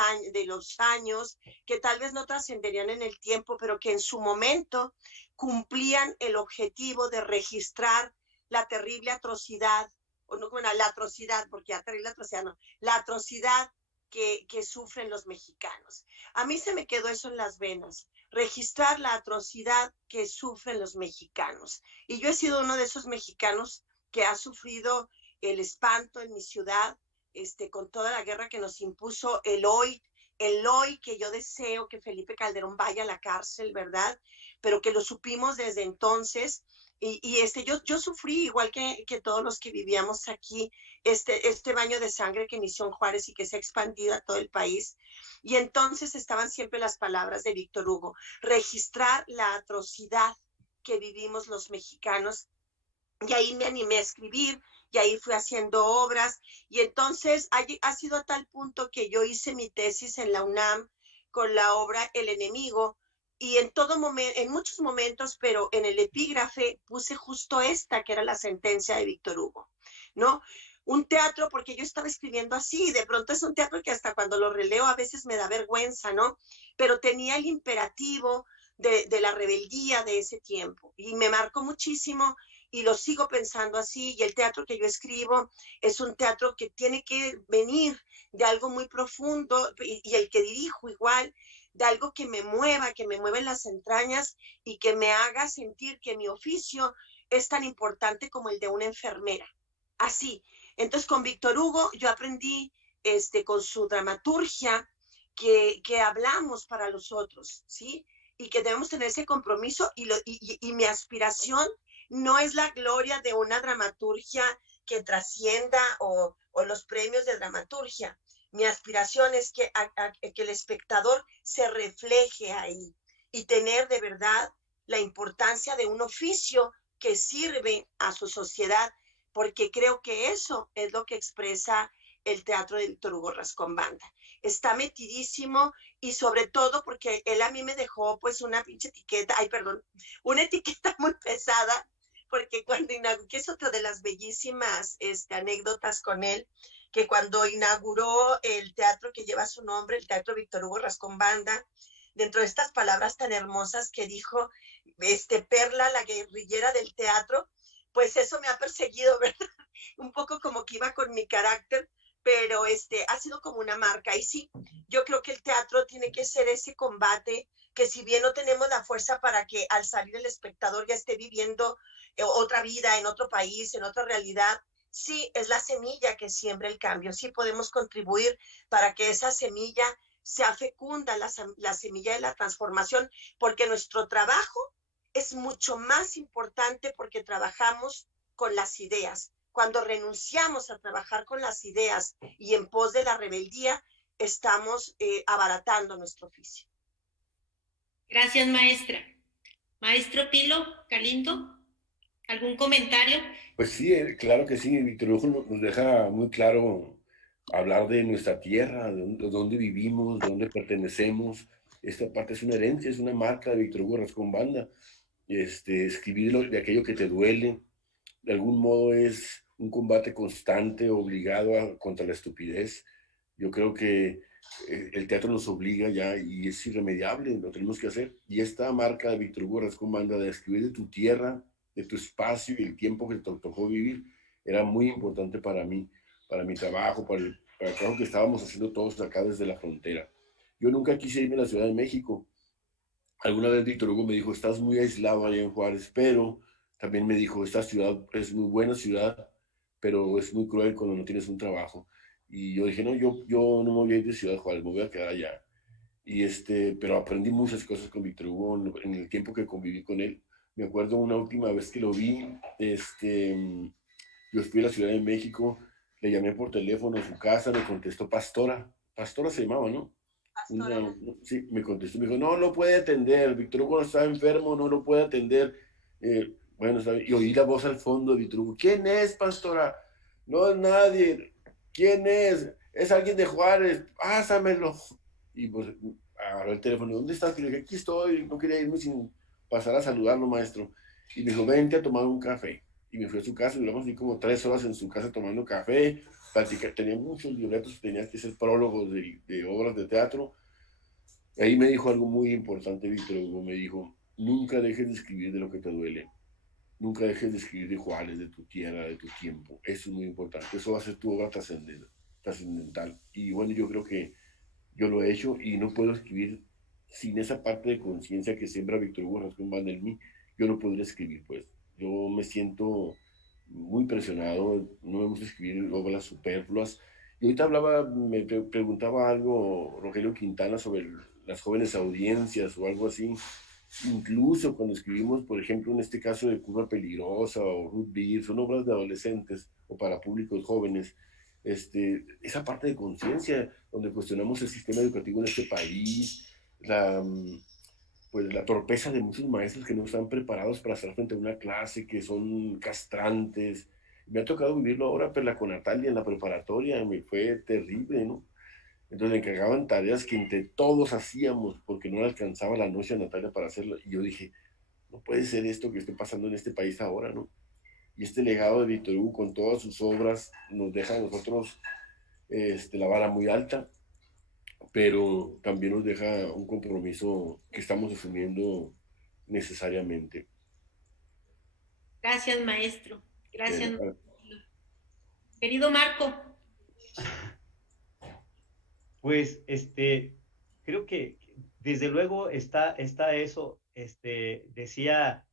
años, que tal vez no trascenderían en el tiempo, pero que en su momento cumplían el objetivo de registrar la terrible atrocidad, o no, bueno, la atrocidad, porque ya terrible atrocidad no, la atrocidad que sufren los mexicanos. A mí se me quedó eso en las venas, registrar la atrocidad que sufren los mexicanos. Y yo he sido uno de esos mexicanos que ha sufrido el espanto en mi ciudad, con toda la guerra que nos impuso el hoy que yo deseo que Felipe Calderón vaya a la cárcel, ¿verdad? Pero que lo supimos desde entonces. Yo sufrí igual que todos los que vivíamos aquí este baño de sangre que inició en Juárez y que se ha expandido a todo el país. Y entonces estaban siempre las palabras de Víctor Hugo, registrar la atrocidad que vivimos los mexicanos. Y ahí me animé a escribir, y ahí fui haciendo obras, y entonces ha sido a tal punto que yo hice mi tesis en la UNAM con la obra El Enemigo, y en muchos momentos, pero en el epígrafe puse justo esta, que era la sentencia de Víctor Hugo, ¿no? Un teatro, porque yo estaba escribiendo así, de pronto es un teatro que hasta cuando lo releo a veces me da vergüenza, ¿no? Pero tenía el imperativo de la rebeldía de ese tiempo, y me marcó muchísimo, y lo sigo pensando así, y el teatro que yo escribo es un teatro que tiene que venir de algo muy profundo, y el que dirijo igual, de algo que me mueva en las entrañas y que me haga sentir que mi oficio es tan importante como el de una enfermera. Así. Entonces, con Víctor Hugo yo aprendí con su dramaturgia que hablamos para los otros, ¿sí? Y que debemos tener ese compromiso y mi aspiración no es la gloria de una dramaturgia que trascienda o los premios de dramaturgia. Mi aspiración es que el espectador se refleje ahí y tener de verdad la importancia de un oficio que sirve a su sociedad, porque creo que eso es lo que expresa el teatro de Víctor Hugo Rascón-Banda. Está metidísimo y sobre todo porque él a mí me dejó pues una pinche etiqueta, una etiqueta muy pesada, porque cuando inauguró, que es otra de las bellísimas anécdotas con él, que cuando inauguró el teatro que lleva su nombre, el Teatro Víctor Hugo Rascón-Banda, dentro de estas palabras tan hermosas que dijo, Perla, la guerrillera del teatro, pues eso me ha perseguido, ¿verdad? Un poco como que iba con mi carácter, pero ha sido como una marca. Y sí, yo creo que el teatro tiene que ser ese combate, que si bien no tenemos la fuerza para que al salir el espectador ya esté viviendo otra vida en otro país, en otra realidad, sí es la semilla que siembra el cambio, sí podemos contribuir para que esa semilla sea fecunda, la semilla de la transformación, porque nuestro trabajo es mucho más importante porque trabajamos con las ideas. Cuando renunciamos a trabajar con las ideas y en pos de la rebeldía, estamos abaratando nuestro oficio. Gracias, maestra. Maestro Pilo Galindo, ¿algún comentario? Pues sí, claro que sí, Víctor Hugo nos deja muy claro hablar de nuestra tierra, de dónde vivimos, de dónde pertenecemos. Esta parte es una herencia, es una marca de Víctor Hugo Rascón Banda. Escribir de aquello que te duele, de algún modo es un combate constante, obligado contra la estupidez. Yo creo que el teatro nos obliga ya y es irremediable, lo tenemos que hacer. Y esta marca de Víctor Hugo Rascón Banda de escribir de tu tierra, de tu espacio y el tiempo que te tocó vivir, era muy importante para mí, para mi trabajo, para el trabajo que estábamos haciendo todos acá desde la frontera. Yo nunca quise irme a la Ciudad de México. Alguna vez Víctor Hugo me dijo, estás muy aislado allá en Juárez, pero también me dijo, esta ciudad es muy buena ciudad, pero es muy cruel cuando no tienes un trabajo. Y yo dije, no, yo no me voy a ir de Ciudad Juárez, me voy a quedar allá. Pero aprendí muchas cosas con Víctor Hugo en el tiempo que conviví con él. Me acuerdo una última vez que lo vi, yo fui a la Ciudad de México, le llamé por teléfono a su casa, me contestó Pastora se llamaba, ¿no? Sí, me contestó, me dijo, no lo puede atender, Víctor Hugo está enfermo, no lo puede atender. Bueno, y oí la voz al fondo de Víctor Hugo, ¿quién es, Pastora? No es nadie, ¿quién es? Es alguien de Juárez, pásamelo. Y pues agarró el teléfono, ¿dónde estás? Y le dije, aquí estoy, no quería irme sin pasar a saludarlo, maestro. Y me dijo, vente a tomar un café. Y me fui a su casa, y luego así como 3 horas en su casa tomando café, platicar, tenía muchos libretos, tenía que ser prólogos de obras de teatro. Ahí me dijo algo muy importante, Víctor Hugo, me dijo, nunca dejes de escribir de lo que te duele, nunca dejes de escribir de Juárez, de tu tierra, de tu tiempo, eso es muy importante, eso va a ser tu obra trascendental. Y bueno, yo creo que yo lo he hecho y no puedo escribir sin esa parte de conciencia que siembra Víctor Hugo Rascón Banda en mí, yo no podría escribir, pues. Yo me siento muy presionado, no me gusta escribir obras superfluas. Y ahorita me preguntaba algo Rogelio Quintana sobre las jóvenes audiencias o algo así. Incluso cuando escribimos, por ejemplo, en este caso de Curva Peligrosa o Ruth Beer, son obras de adolescentes o para públicos jóvenes. Esa parte de conciencia donde cuestionamos el sistema educativo en este país, pues la torpeza de muchos maestros que no están preparados para estar frente a una clase, que son castrantes. Me ha tocado vivirlo ahora, pero con Natalia en la preparatoria, me fue terrible, ¿no? Entonces le encargaban tareas que entre todos hacíamos porque no le alcanzaba la noche a Natalia para hacerlo. Y yo dije, no puede ser esto que esté pasando en este país ahora, ¿no? Y este legado de Víctor Hugo con todas sus obras nos deja a nosotros la vara muy alta, pero también nos deja un compromiso que estamos asumiendo necesariamente. Gracias, maestro. Gracias. Querido Marco. Pues, creo que desde luego está eso, decía,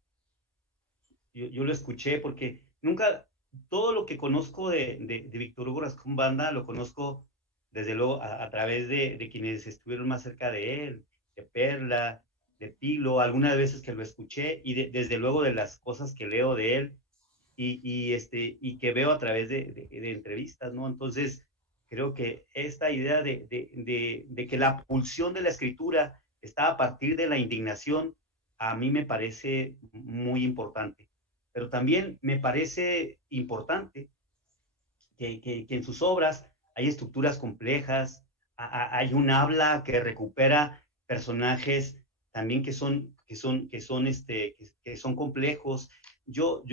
yo lo escuché porque nunca, todo lo que conozco de Víctor Hugo Rascón Banda lo conozco desde luego a través de quienes estuvieron más cerca de él, de Perla, de Pilo, algunas veces que lo escuché y desde luego de las cosas que leo de él y que veo a través de entrevistas, ¿no? Entonces, creo que esta idea de que la pulsión de la escritura está a partir de la indignación, a mí me parece muy importante. Pero también me parece importante que en sus obras hay estructuras complejas, hay un habla que recupera personajes también que son complejos. Yo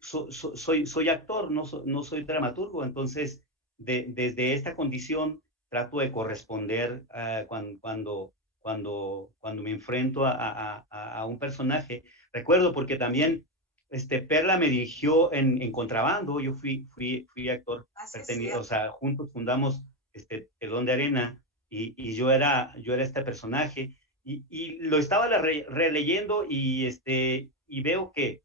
soy actor, no soy dramaturgo, entonces desde esta condición trato de corresponder cuando me enfrento a un personaje. Recuerdo porque también Perla me dirigió en Contrabando, yo fui actor, o sea, juntos fundamos Telón de Arena y yo era este personaje y lo estaba releyendo y veo que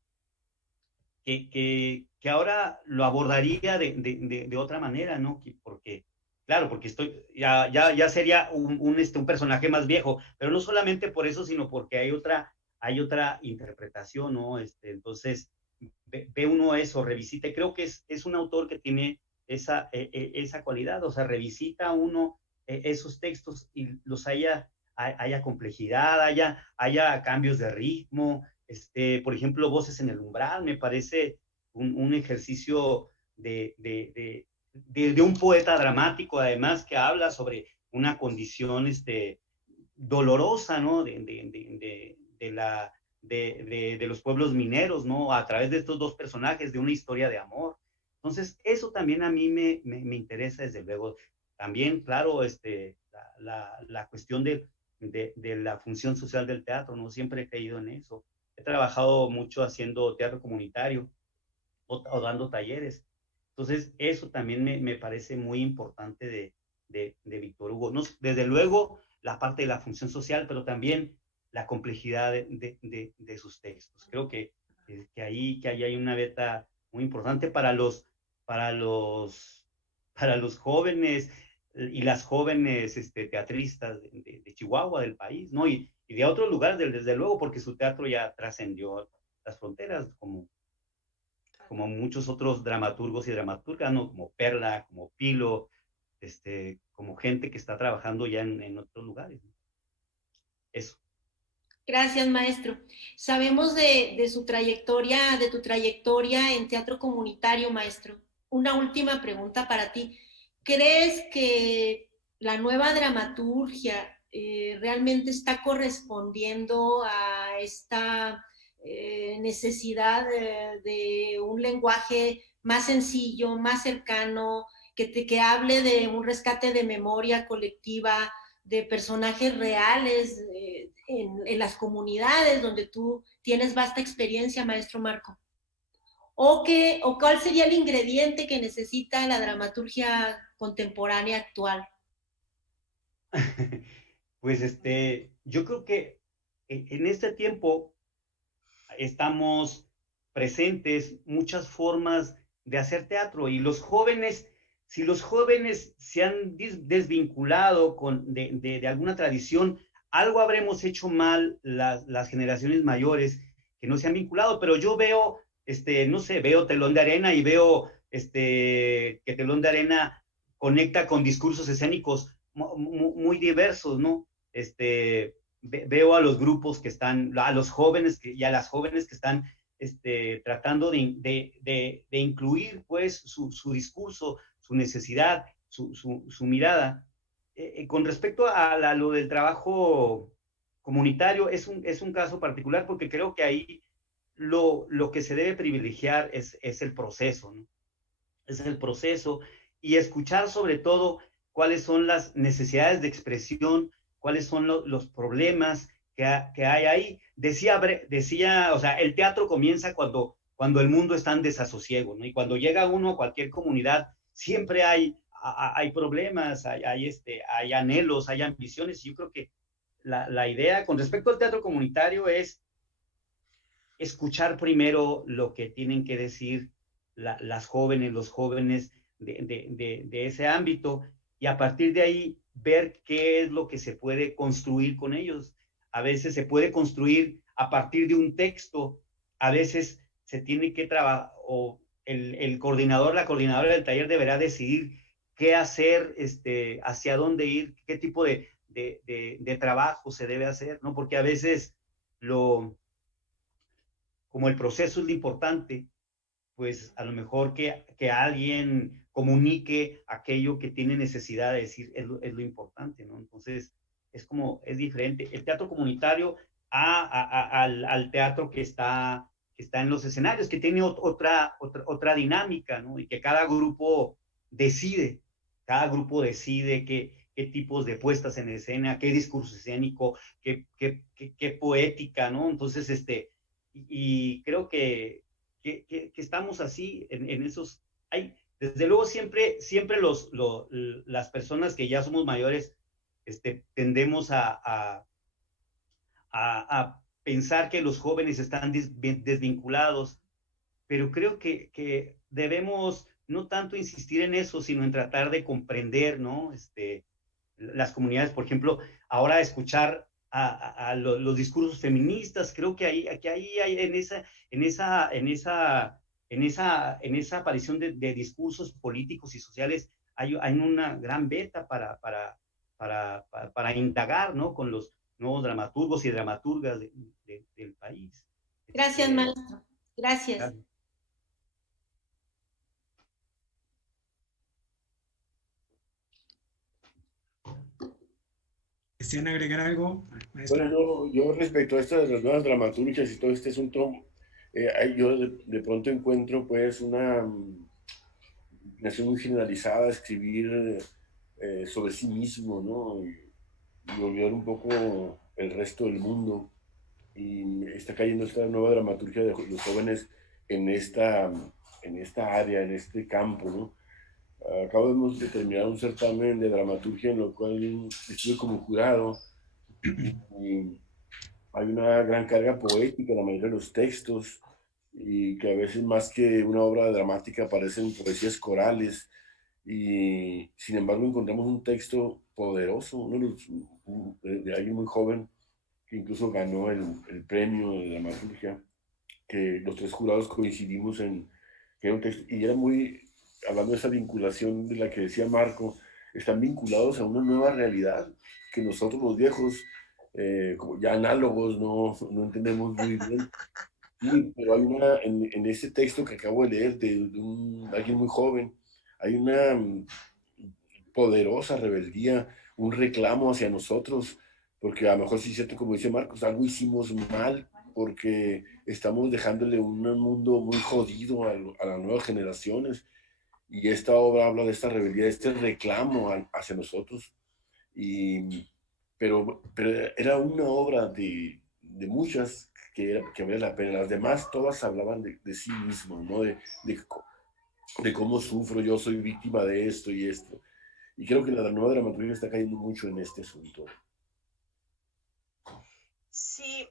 ahora lo abordaría de otra manera, ¿no? Porque ya sería un personaje más viejo, pero no solamente por eso, sino porque hay otra hay otra interpretación, ¿no? Entonces, ve uno eso, revisita, creo que es un autor que tiene esa cualidad, o sea, revisita uno esos textos y los haya complejidad, haya cambios de ritmo, por ejemplo, Voces en el Umbral, me parece un ejercicio de un poeta dramático, además, que habla sobre una condición dolorosa, ¿no? De los pueblos mineros, ¿no? A través de estos dos personajes, de una historia de amor. Entonces, eso también a mí me interesa, desde luego. También, claro, la cuestión de la función social del teatro, ¿no? Siempre he creído en eso. He trabajado mucho haciendo teatro comunitario o dando talleres. Entonces, eso también me parece muy importante de Víctor Hugo. No, desde luego, la parte de la función social, pero también la complejidad de sus textos. Creo que ahí hay una beta muy importante para los jóvenes y las jóvenes teatristas de Chihuahua, del país, ¿no? Y de otros lugares, desde luego, porque su teatro ya trascendió las fronteras, como muchos otros dramaturgos y dramaturgas, ¿no? Como Perla, como Pilo, como gente que está trabajando ya en otros lugares, ¿no? Eso. Gracias, maestro. Sabemos de su trayectoria, de tu trayectoria en teatro comunitario, maestro. Una última pregunta para ti. ¿Crees que la nueva dramaturgia realmente está correspondiendo a esta necesidad de un lenguaje más sencillo, más cercano, que hable de un rescate de memoria colectiva, de personajes reales en las comunidades donde tú tienes vasta experiencia, maestro Marco? ¿O cuál sería el ingrediente que necesita la dramaturgia contemporánea actual? Pues yo creo que en este tiempo estamos presentes muchas formas de hacer teatro, y los jóvenes, si los jóvenes se han desvinculado de alguna tradición, algo habremos hecho mal las generaciones mayores que no se han vinculado, pero yo veo, no sé, veo Telón de Arena y veo que Telón de Arena conecta con discursos escénicos muy diversos, ¿no? Veo a los grupos que están, a los jóvenes y a las jóvenes que están tratando de incluir, pues, su discurso, su necesidad, su mirada. Con respecto a lo del trabajo comunitario, es un caso particular, porque creo que ahí lo que se debe privilegiar es el proceso, ¿no? Es el proceso, y escuchar sobre todo cuáles son las necesidades de expresión, cuáles son los problemas que hay ahí. Decía, o sea, el teatro comienza cuando el mundo está en desasosiego, ¿no? Y cuando llega uno a cualquier comunidad, siempre hay problemas, hay anhelos, hay ambiciones. Y yo creo que la idea con respecto al teatro comunitario es escuchar primero lo que tienen que decir las jóvenes, los jóvenes de ese ámbito, y a partir de ahí ver qué es lo que se puede construir con ellos. A veces se puede construir a partir de un texto, a veces se tiene que trabajar, o el coordinador, la coordinadora del taller deberá decidir qué hacer, hacia dónde ir, qué tipo de trabajo se debe hacer, ¿no? Porque a veces como el proceso es lo importante, pues a lo mejor que alguien comunique aquello que tiene necesidad de decir es lo importante, ¿no? Entonces, es diferente el teatro comunitario al teatro que está en los escenarios, que tiene otra dinámica, ¿no? Y que cada grupo decide qué tipos de puestas en escena, qué discurso escénico, qué poética, ¿no? Entonces, y creo que estamos así en esos. Desde luego, siempre las personas que ya somos mayores tendemos a pensar que los jóvenes están desvinculados, pero creo que debemos no tanto insistir en eso, sino en tratar de comprender, ¿no? Las comunidades, por ejemplo, ahora escuchar los discursos feministas. Creo que ahí hay en esa aparición de discursos políticos y sociales, hay una gran beta para indagar, ¿no? Con los nuevos dramaturgos y dramaturgas del país. Gracias, maestro. Gracias. Claro. ¿Desean agregar algo, maestro? Bueno, yo respecto a estas de las nuevas dramaturgias y todo este asunto, yo de pronto encuentro pues una inclinación muy generalizada a escribir sobre sí mismo, ¿no? Y olvidar un poco el resto del mundo. Y está cayendo esta nueva dramaturgia de los jóvenes en esta área, en este campo, ¿no? Acabamos de terminar un certamen de dramaturgia en lo cual estuve como jurado. Y hay una gran carga poética en la mayoría de los textos, y que a veces más que una obra dramática parecen poesías corales, y sin embargo encontramos un texto poderoso, de alguien muy joven que incluso ganó el premio de dramaturgia, que los tres jurados coincidimos en que era un texto, y era muy, hablando de esa vinculación de la que decía Marco, están vinculados a una nueva realidad que nosotros los viejos, como ya análogos, no entendemos muy bien. Sí, pero hay en ese texto que acabo de leer de alguien muy joven, hay una poderosa rebeldía, un reclamo hacia nosotros, porque a lo mejor sí es cierto, como dice Marcos, algo hicimos mal, porque estamos dejándole un mundo muy jodido a las nuevas generaciones, y esta obra habla de esta rebeldía, de este reclamo hacia nosotros, pero era una obra de muchas que valía la pena. Las demás todas hablaban de sí mismo, ¿no? De cómo sufro, yo soy víctima de esto y esto. Y creo que la nueva dramaturgia está cayendo mucho en este asunto. Sí,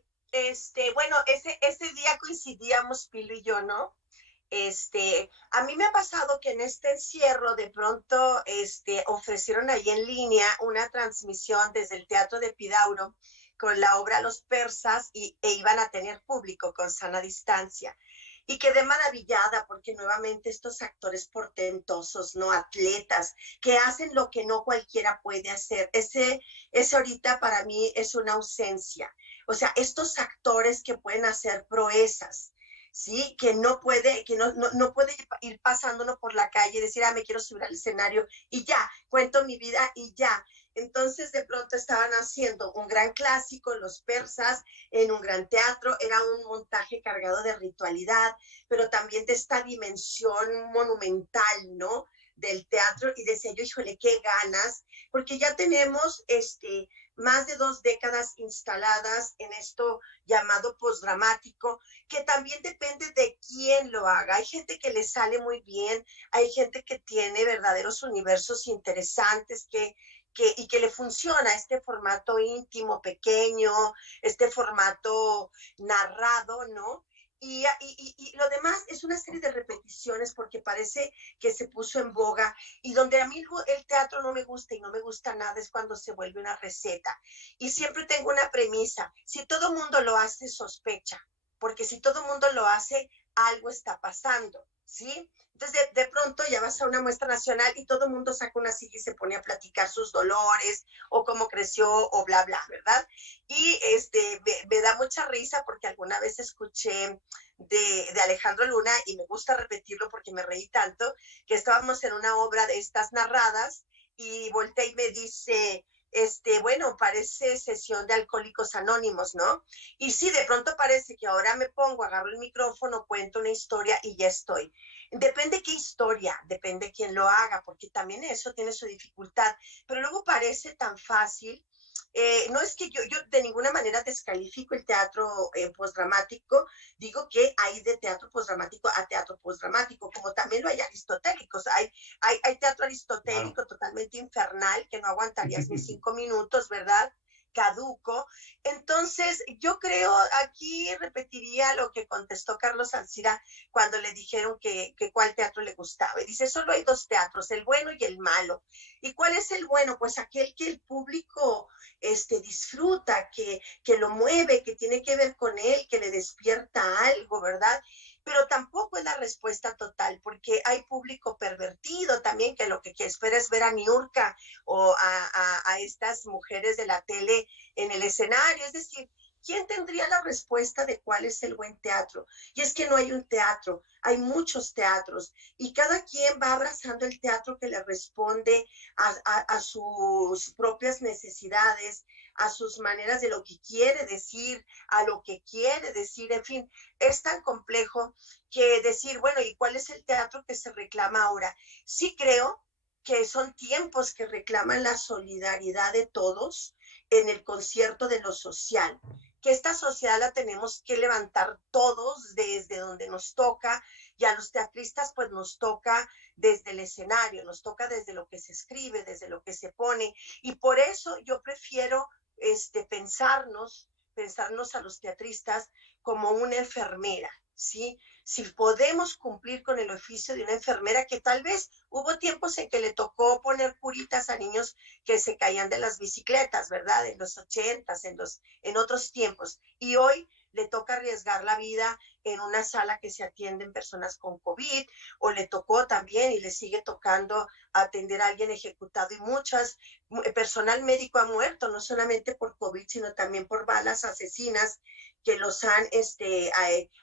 bueno, ese día coincidíamos Pilo y yo, ¿no? A mí me ha pasado que en este encierro de pronto ofrecieron ahí en línea una transmisión desde el Teatro de Epidauro con la obra Los Persas e iban a tener público con sana distancia. Y quedé maravillada porque nuevamente estos actores portentosos, ¿no? Atletas, que hacen lo que no cualquiera puede hacer. Ese ahorita para mí es una ausencia. O sea, estos actores que pueden hacer proezas, ¿sí? Que no puede ir pasándolo por la calle y decir, me quiero subir al escenario y ya, cuento mi vida y ya. Entonces de pronto estaban haciendo un gran clásico, Los Persas, en un gran teatro, era un montaje cargado de ritualidad, pero también de esta dimensión monumental, ¿no? Del teatro, y decía yo, híjole, qué ganas, porque ya tenemos más de 2 décadas instaladas en esto llamado postdramático, que también depende de quién lo haga. Hay gente que le sale muy bien, hay gente que tiene verdaderos universos interesantes y que le funciona este formato íntimo, pequeño, este formato narrado, ¿no? Y lo demás es una serie de repeticiones porque parece que se puso en boga, y donde a mí el teatro no me gusta y no me gusta nada es cuando se vuelve una receta. Y siempre tengo una premisa: si todo mundo lo hace, sospecha, porque si todo mundo lo hace, algo está pasando, ¿sí? Entonces de pronto ya vas a una muestra nacional y todo el mundo saca una silla y se pone a platicar sus dolores o cómo creció o bla, bla, ¿verdad? Y me da mucha risa porque alguna vez escuché de Alejandro Luna, y me gusta repetirlo porque me reí tanto, que estábamos en una obra de estas narradas y volteé y me dice, bueno, parece sesión de Alcohólicos Anónimos, ¿no? Y sí, de pronto parece que ahora me pongo, agarro el micrófono, cuento una historia y ya estoy. Depende qué historia, depende quién lo haga, porque también eso tiene su dificultad, pero luego parece tan fácil. No es que yo de ninguna manera descalifico el teatro postdramático, digo que hay de teatro postdramático a teatro postdramático, como también lo hay aristotélicos. Hay teatro aristotélico totalmente infernal, que no aguantarías ni 5 minutos, ¿verdad? caduco. Entonces, yo creo, aquí repetiría lo que contestó Carlos Alcira cuando le dijeron que cuál teatro le gustaba. Y dice, solo hay dos teatros, el bueno y el malo. ¿Y cuál es el bueno? Pues aquel que el público disfruta, que lo mueve, que tiene que ver con él, que le despierta algo, ¿verdad? Pero tampoco es la respuesta total, porque hay público pervertido también, que lo que espera es ver a Niurka o a estas mujeres de la tele en el escenario. Es decir, ¿quién tendría la respuesta de cuál es el buen teatro? Y es que no hay un teatro, hay muchos teatros, y cada quien va abrazando el teatro que le responde a sus propias necesidades, a sus maneras de lo que quiere decir, a lo que quiere decir, en fin, es tan complejo que decir, bueno, ¿y cuál es el teatro que se reclama ahora? Sí creo que son tiempos que reclaman la solidaridad de todos en el concierto de lo social, que esta sociedad la tenemos que levantar todos desde donde nos toca, y a los teatristas pues nos toca desde el escenario, nos toca desde lo que se escribe, desde lo que se pone, y por eso yo prefiero pensarnos a los teatristas como una enfermera, ¿sí? Si podemos cumplir con el oficio de una enfermera, que tal vez hubo tiempos en que le tocó poner curitas a niños que se caían de las bicicletas, ¿verdad? En los 80s, en otros tiempos. Y hoy le toca arriesgar la vida en una sala que se atienden personas con COVID, o le tocó también y le sigue tocando atender a alguien ejecutado, y personal médico ha muerto, no solamente por COVID, sino también por balas asesinas que los han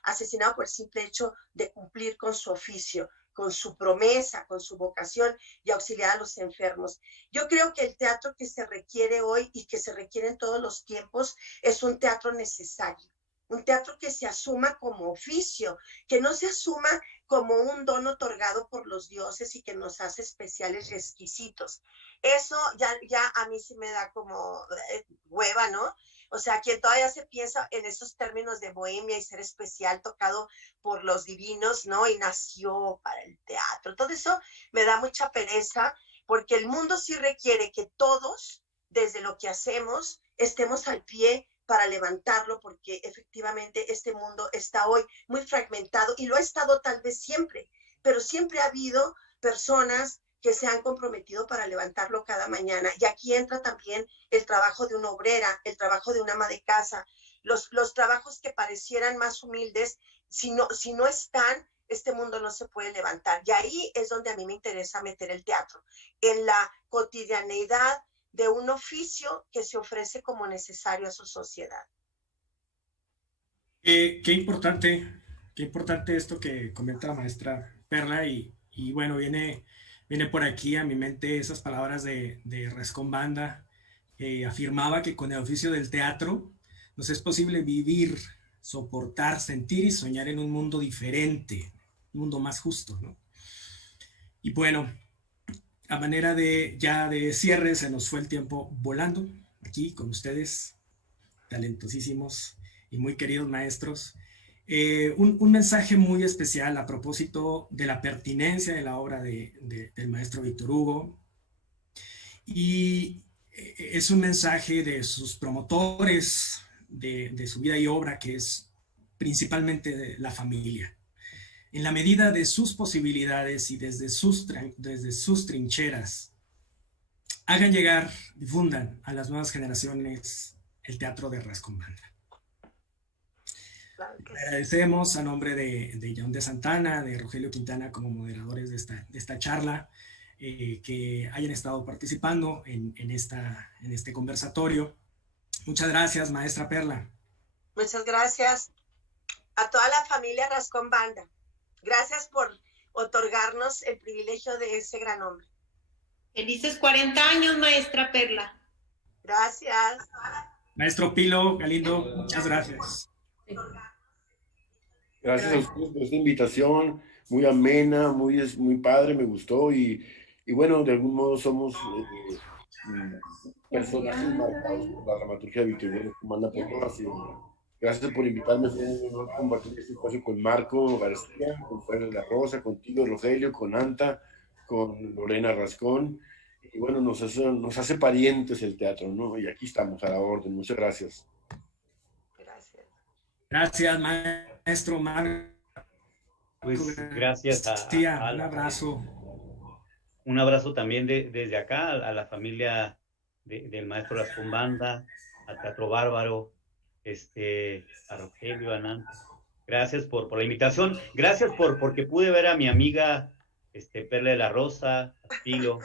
asesinado por el simple hecho de cumplir con su oficio, con su promesa, con su vocación, y auxiliar a los enfermos. Yo creo que el teatro que se requiere hoy y que se requiere en todos los tiempos es un teatro necesario, un teatro que se asuma como oficio, que no se asuma como un don otorgado por los dioses y que nos hace especiales y exquisitos. Eso ya a mí sí me da como hueva, ¿no? O sea, quien todavía se piensa en esos términos de bohemia y ser especial, tocado por los divinos, ¿no? Y nació para el teatro. Todo eso me da mucha pereza, porque el mundo sí requiere que todos, desde lo que hacemos, estemos al pie para levantarlo, porque efectivamente este mundo está hoy muy fragmentado, y lo ha estado tal vez siempre, pero siempre ha habido personas que se han comprometido para levantarlo cada mañana. Y aquí entra también el trabajo de una obrera, el trabajo de una ama de casa, los trabajos que parecieran más humildes, si no están, este mundo no se puede levantar. Y ahí es donde a mí me interesa meter el teatro, en la cotidianeidad de un oficio que se ofrece como necesario a su sociedad. Qué importante esto que comenta la maestra Perla, y bueno, viene por aquí a mi mente esas palabras de Rascón Banda. Afirmaba que con el oficio del teatro nos es posible vivir, soportar, sentir y soñar en un mundo diferente, un mundo más justo, ¿no? Y bueno, a manera de cierre, se nos fue el tiempo volando aquí con ustedes, talentosísimos y muy queridos maestros. Un mensaje muy especial a propósito de la pertinencia de la obra del maestro Víctor Hugo, y es un mensaje de sus promotores de su vida y obra, que es principalmente de la familia. En la medida de sus posibilidades y desde sus trincheras, hagan llegar, difundan a las nuevas generaciones el teatro de Rascón Banda. Claro que sí. Agradecemos a nombre de John de Santana, de Rogelio Quintana como moderadores de esta charla, que hayan estado participando en este conversatorio. Muchas gracias, maestra Perla. Muchas gracias a toda la familia Rascón Banda. Gracias por otorgarnos el privilegio de ese gran hombre. Felices 40 años, maestra Perla. Gracias. Maestro Pilo Galindo, muchas gracias. Gracias a ustedes por esta invitación, muy amena, muy padre, me gustó, y bueno, de algún modo somos personajes marcados por la dramaturgia de Víctor Hugo Comanda por todas. Gracias por invitarme. Fue un honor compartir este espacio con Marco García, con Juan de la Rosa, contigo, Rogelio, con Anta, con Lorena Rascón. y bueno, nos hace parientes el teatro, ¿no? Y aquí estamos a la orden. Muchas gracias. Gracias. Gracias, maestro Marco. Pues gracias un abrazo. Un abrazo también desde acá a la familia del maestro Rascón Banda, a Teatro Bárbaro, a Rogelio, a Nan. Gracias por la invitación. Gracias porque pude ver a mi amiga Perla de la Rosa, a Pilo,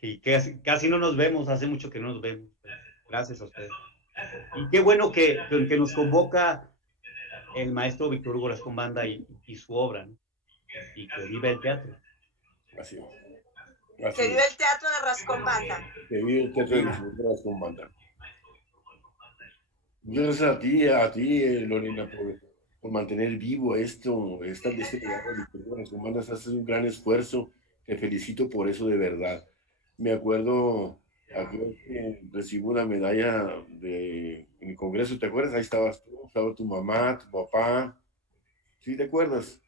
y casi no nos vemos, hace mucho que no nos vemos. Gracias a ustedes. Y qué bueno que nos convoca el maestro Víctor Hugo Rascón Banda y su obra, ¿no? Y que viva el teatro. Así es. Que vive el teatro de Rascón Banda. Que vive el teatro de Rascón Banda. Muchas gracias a ti, Lorena, por mantener vivo este lugar de Rascón Banda. Haces un gran esfuerzo. Te felicito por eso de verdad. Me acuerdo que recibo una medalla en el Congreso, ¿te acuerdas? Ahí estabas tú, estaba tu mamá, tu papá. ¿Sí te acuerdas?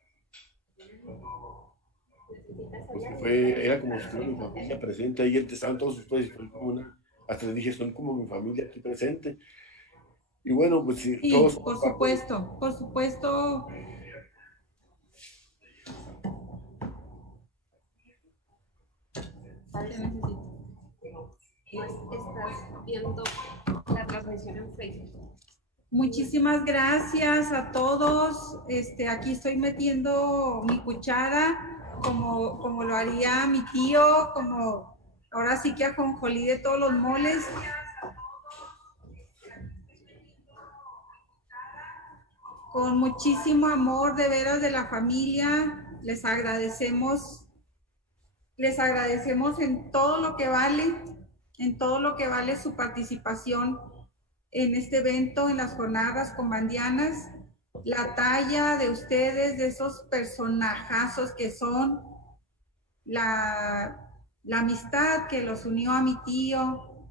Porque era como si fuera mi familia presente, ahí estaban todos ustedes, hasta les dije, son como mi familia aquí presente. Y bueno, pues sí, todos. Por supuesto, por supuesto. Estás viendo la transmisión en Facebook. Muchísimas gracias a todos. Aquí estoy metiendo mi cuchara como lo haría mi tío, como ahora sí que ajonjolí de todos los moles. Con muchísimo amor de veras de la familia, les agradecemos en todo lo que vale su participación en este evento, en las jornadas rascombandianas, la talla de ustedes, de esos personajazos que son, la amistad que los unió a mi tío,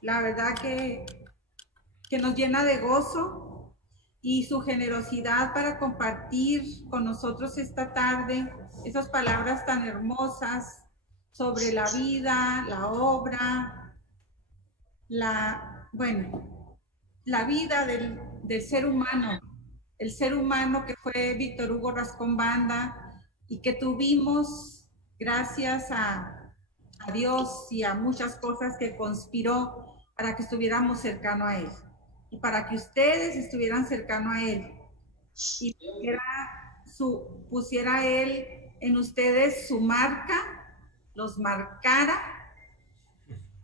la verdad que nos llena de gozo, y su generosidad para compartir con nosotros esta tarde esas palabras tan hermosas sobre la vida, la obra, la vida del ser humano, el ser humano que fue Víctor Hugo Rascón Banda, y que tuvimos, gracias a Dios y a muchas cosas que conspiró para que estuviéramos cercano a él, y para que ustedes estuvieran cercano a él, y pusiera él en ustedes su marca, los marcara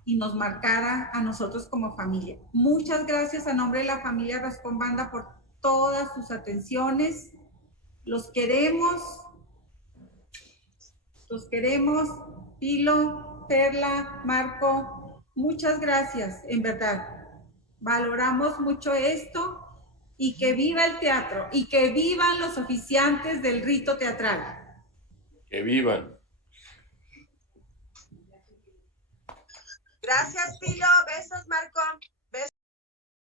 y nos marcara a nosotros como familia. Muchas gracias a nombre de la familia Rascón Banda por todas sus atenciones. Los queremos, Pilo, Perla, Marco, muchas gracias, en verdad. Valoramos mucho esto, y que viva el teatro, y que vivan los oficiantes del rito teatral. Que vivan. Gracias, Pilo. Besos, Marco.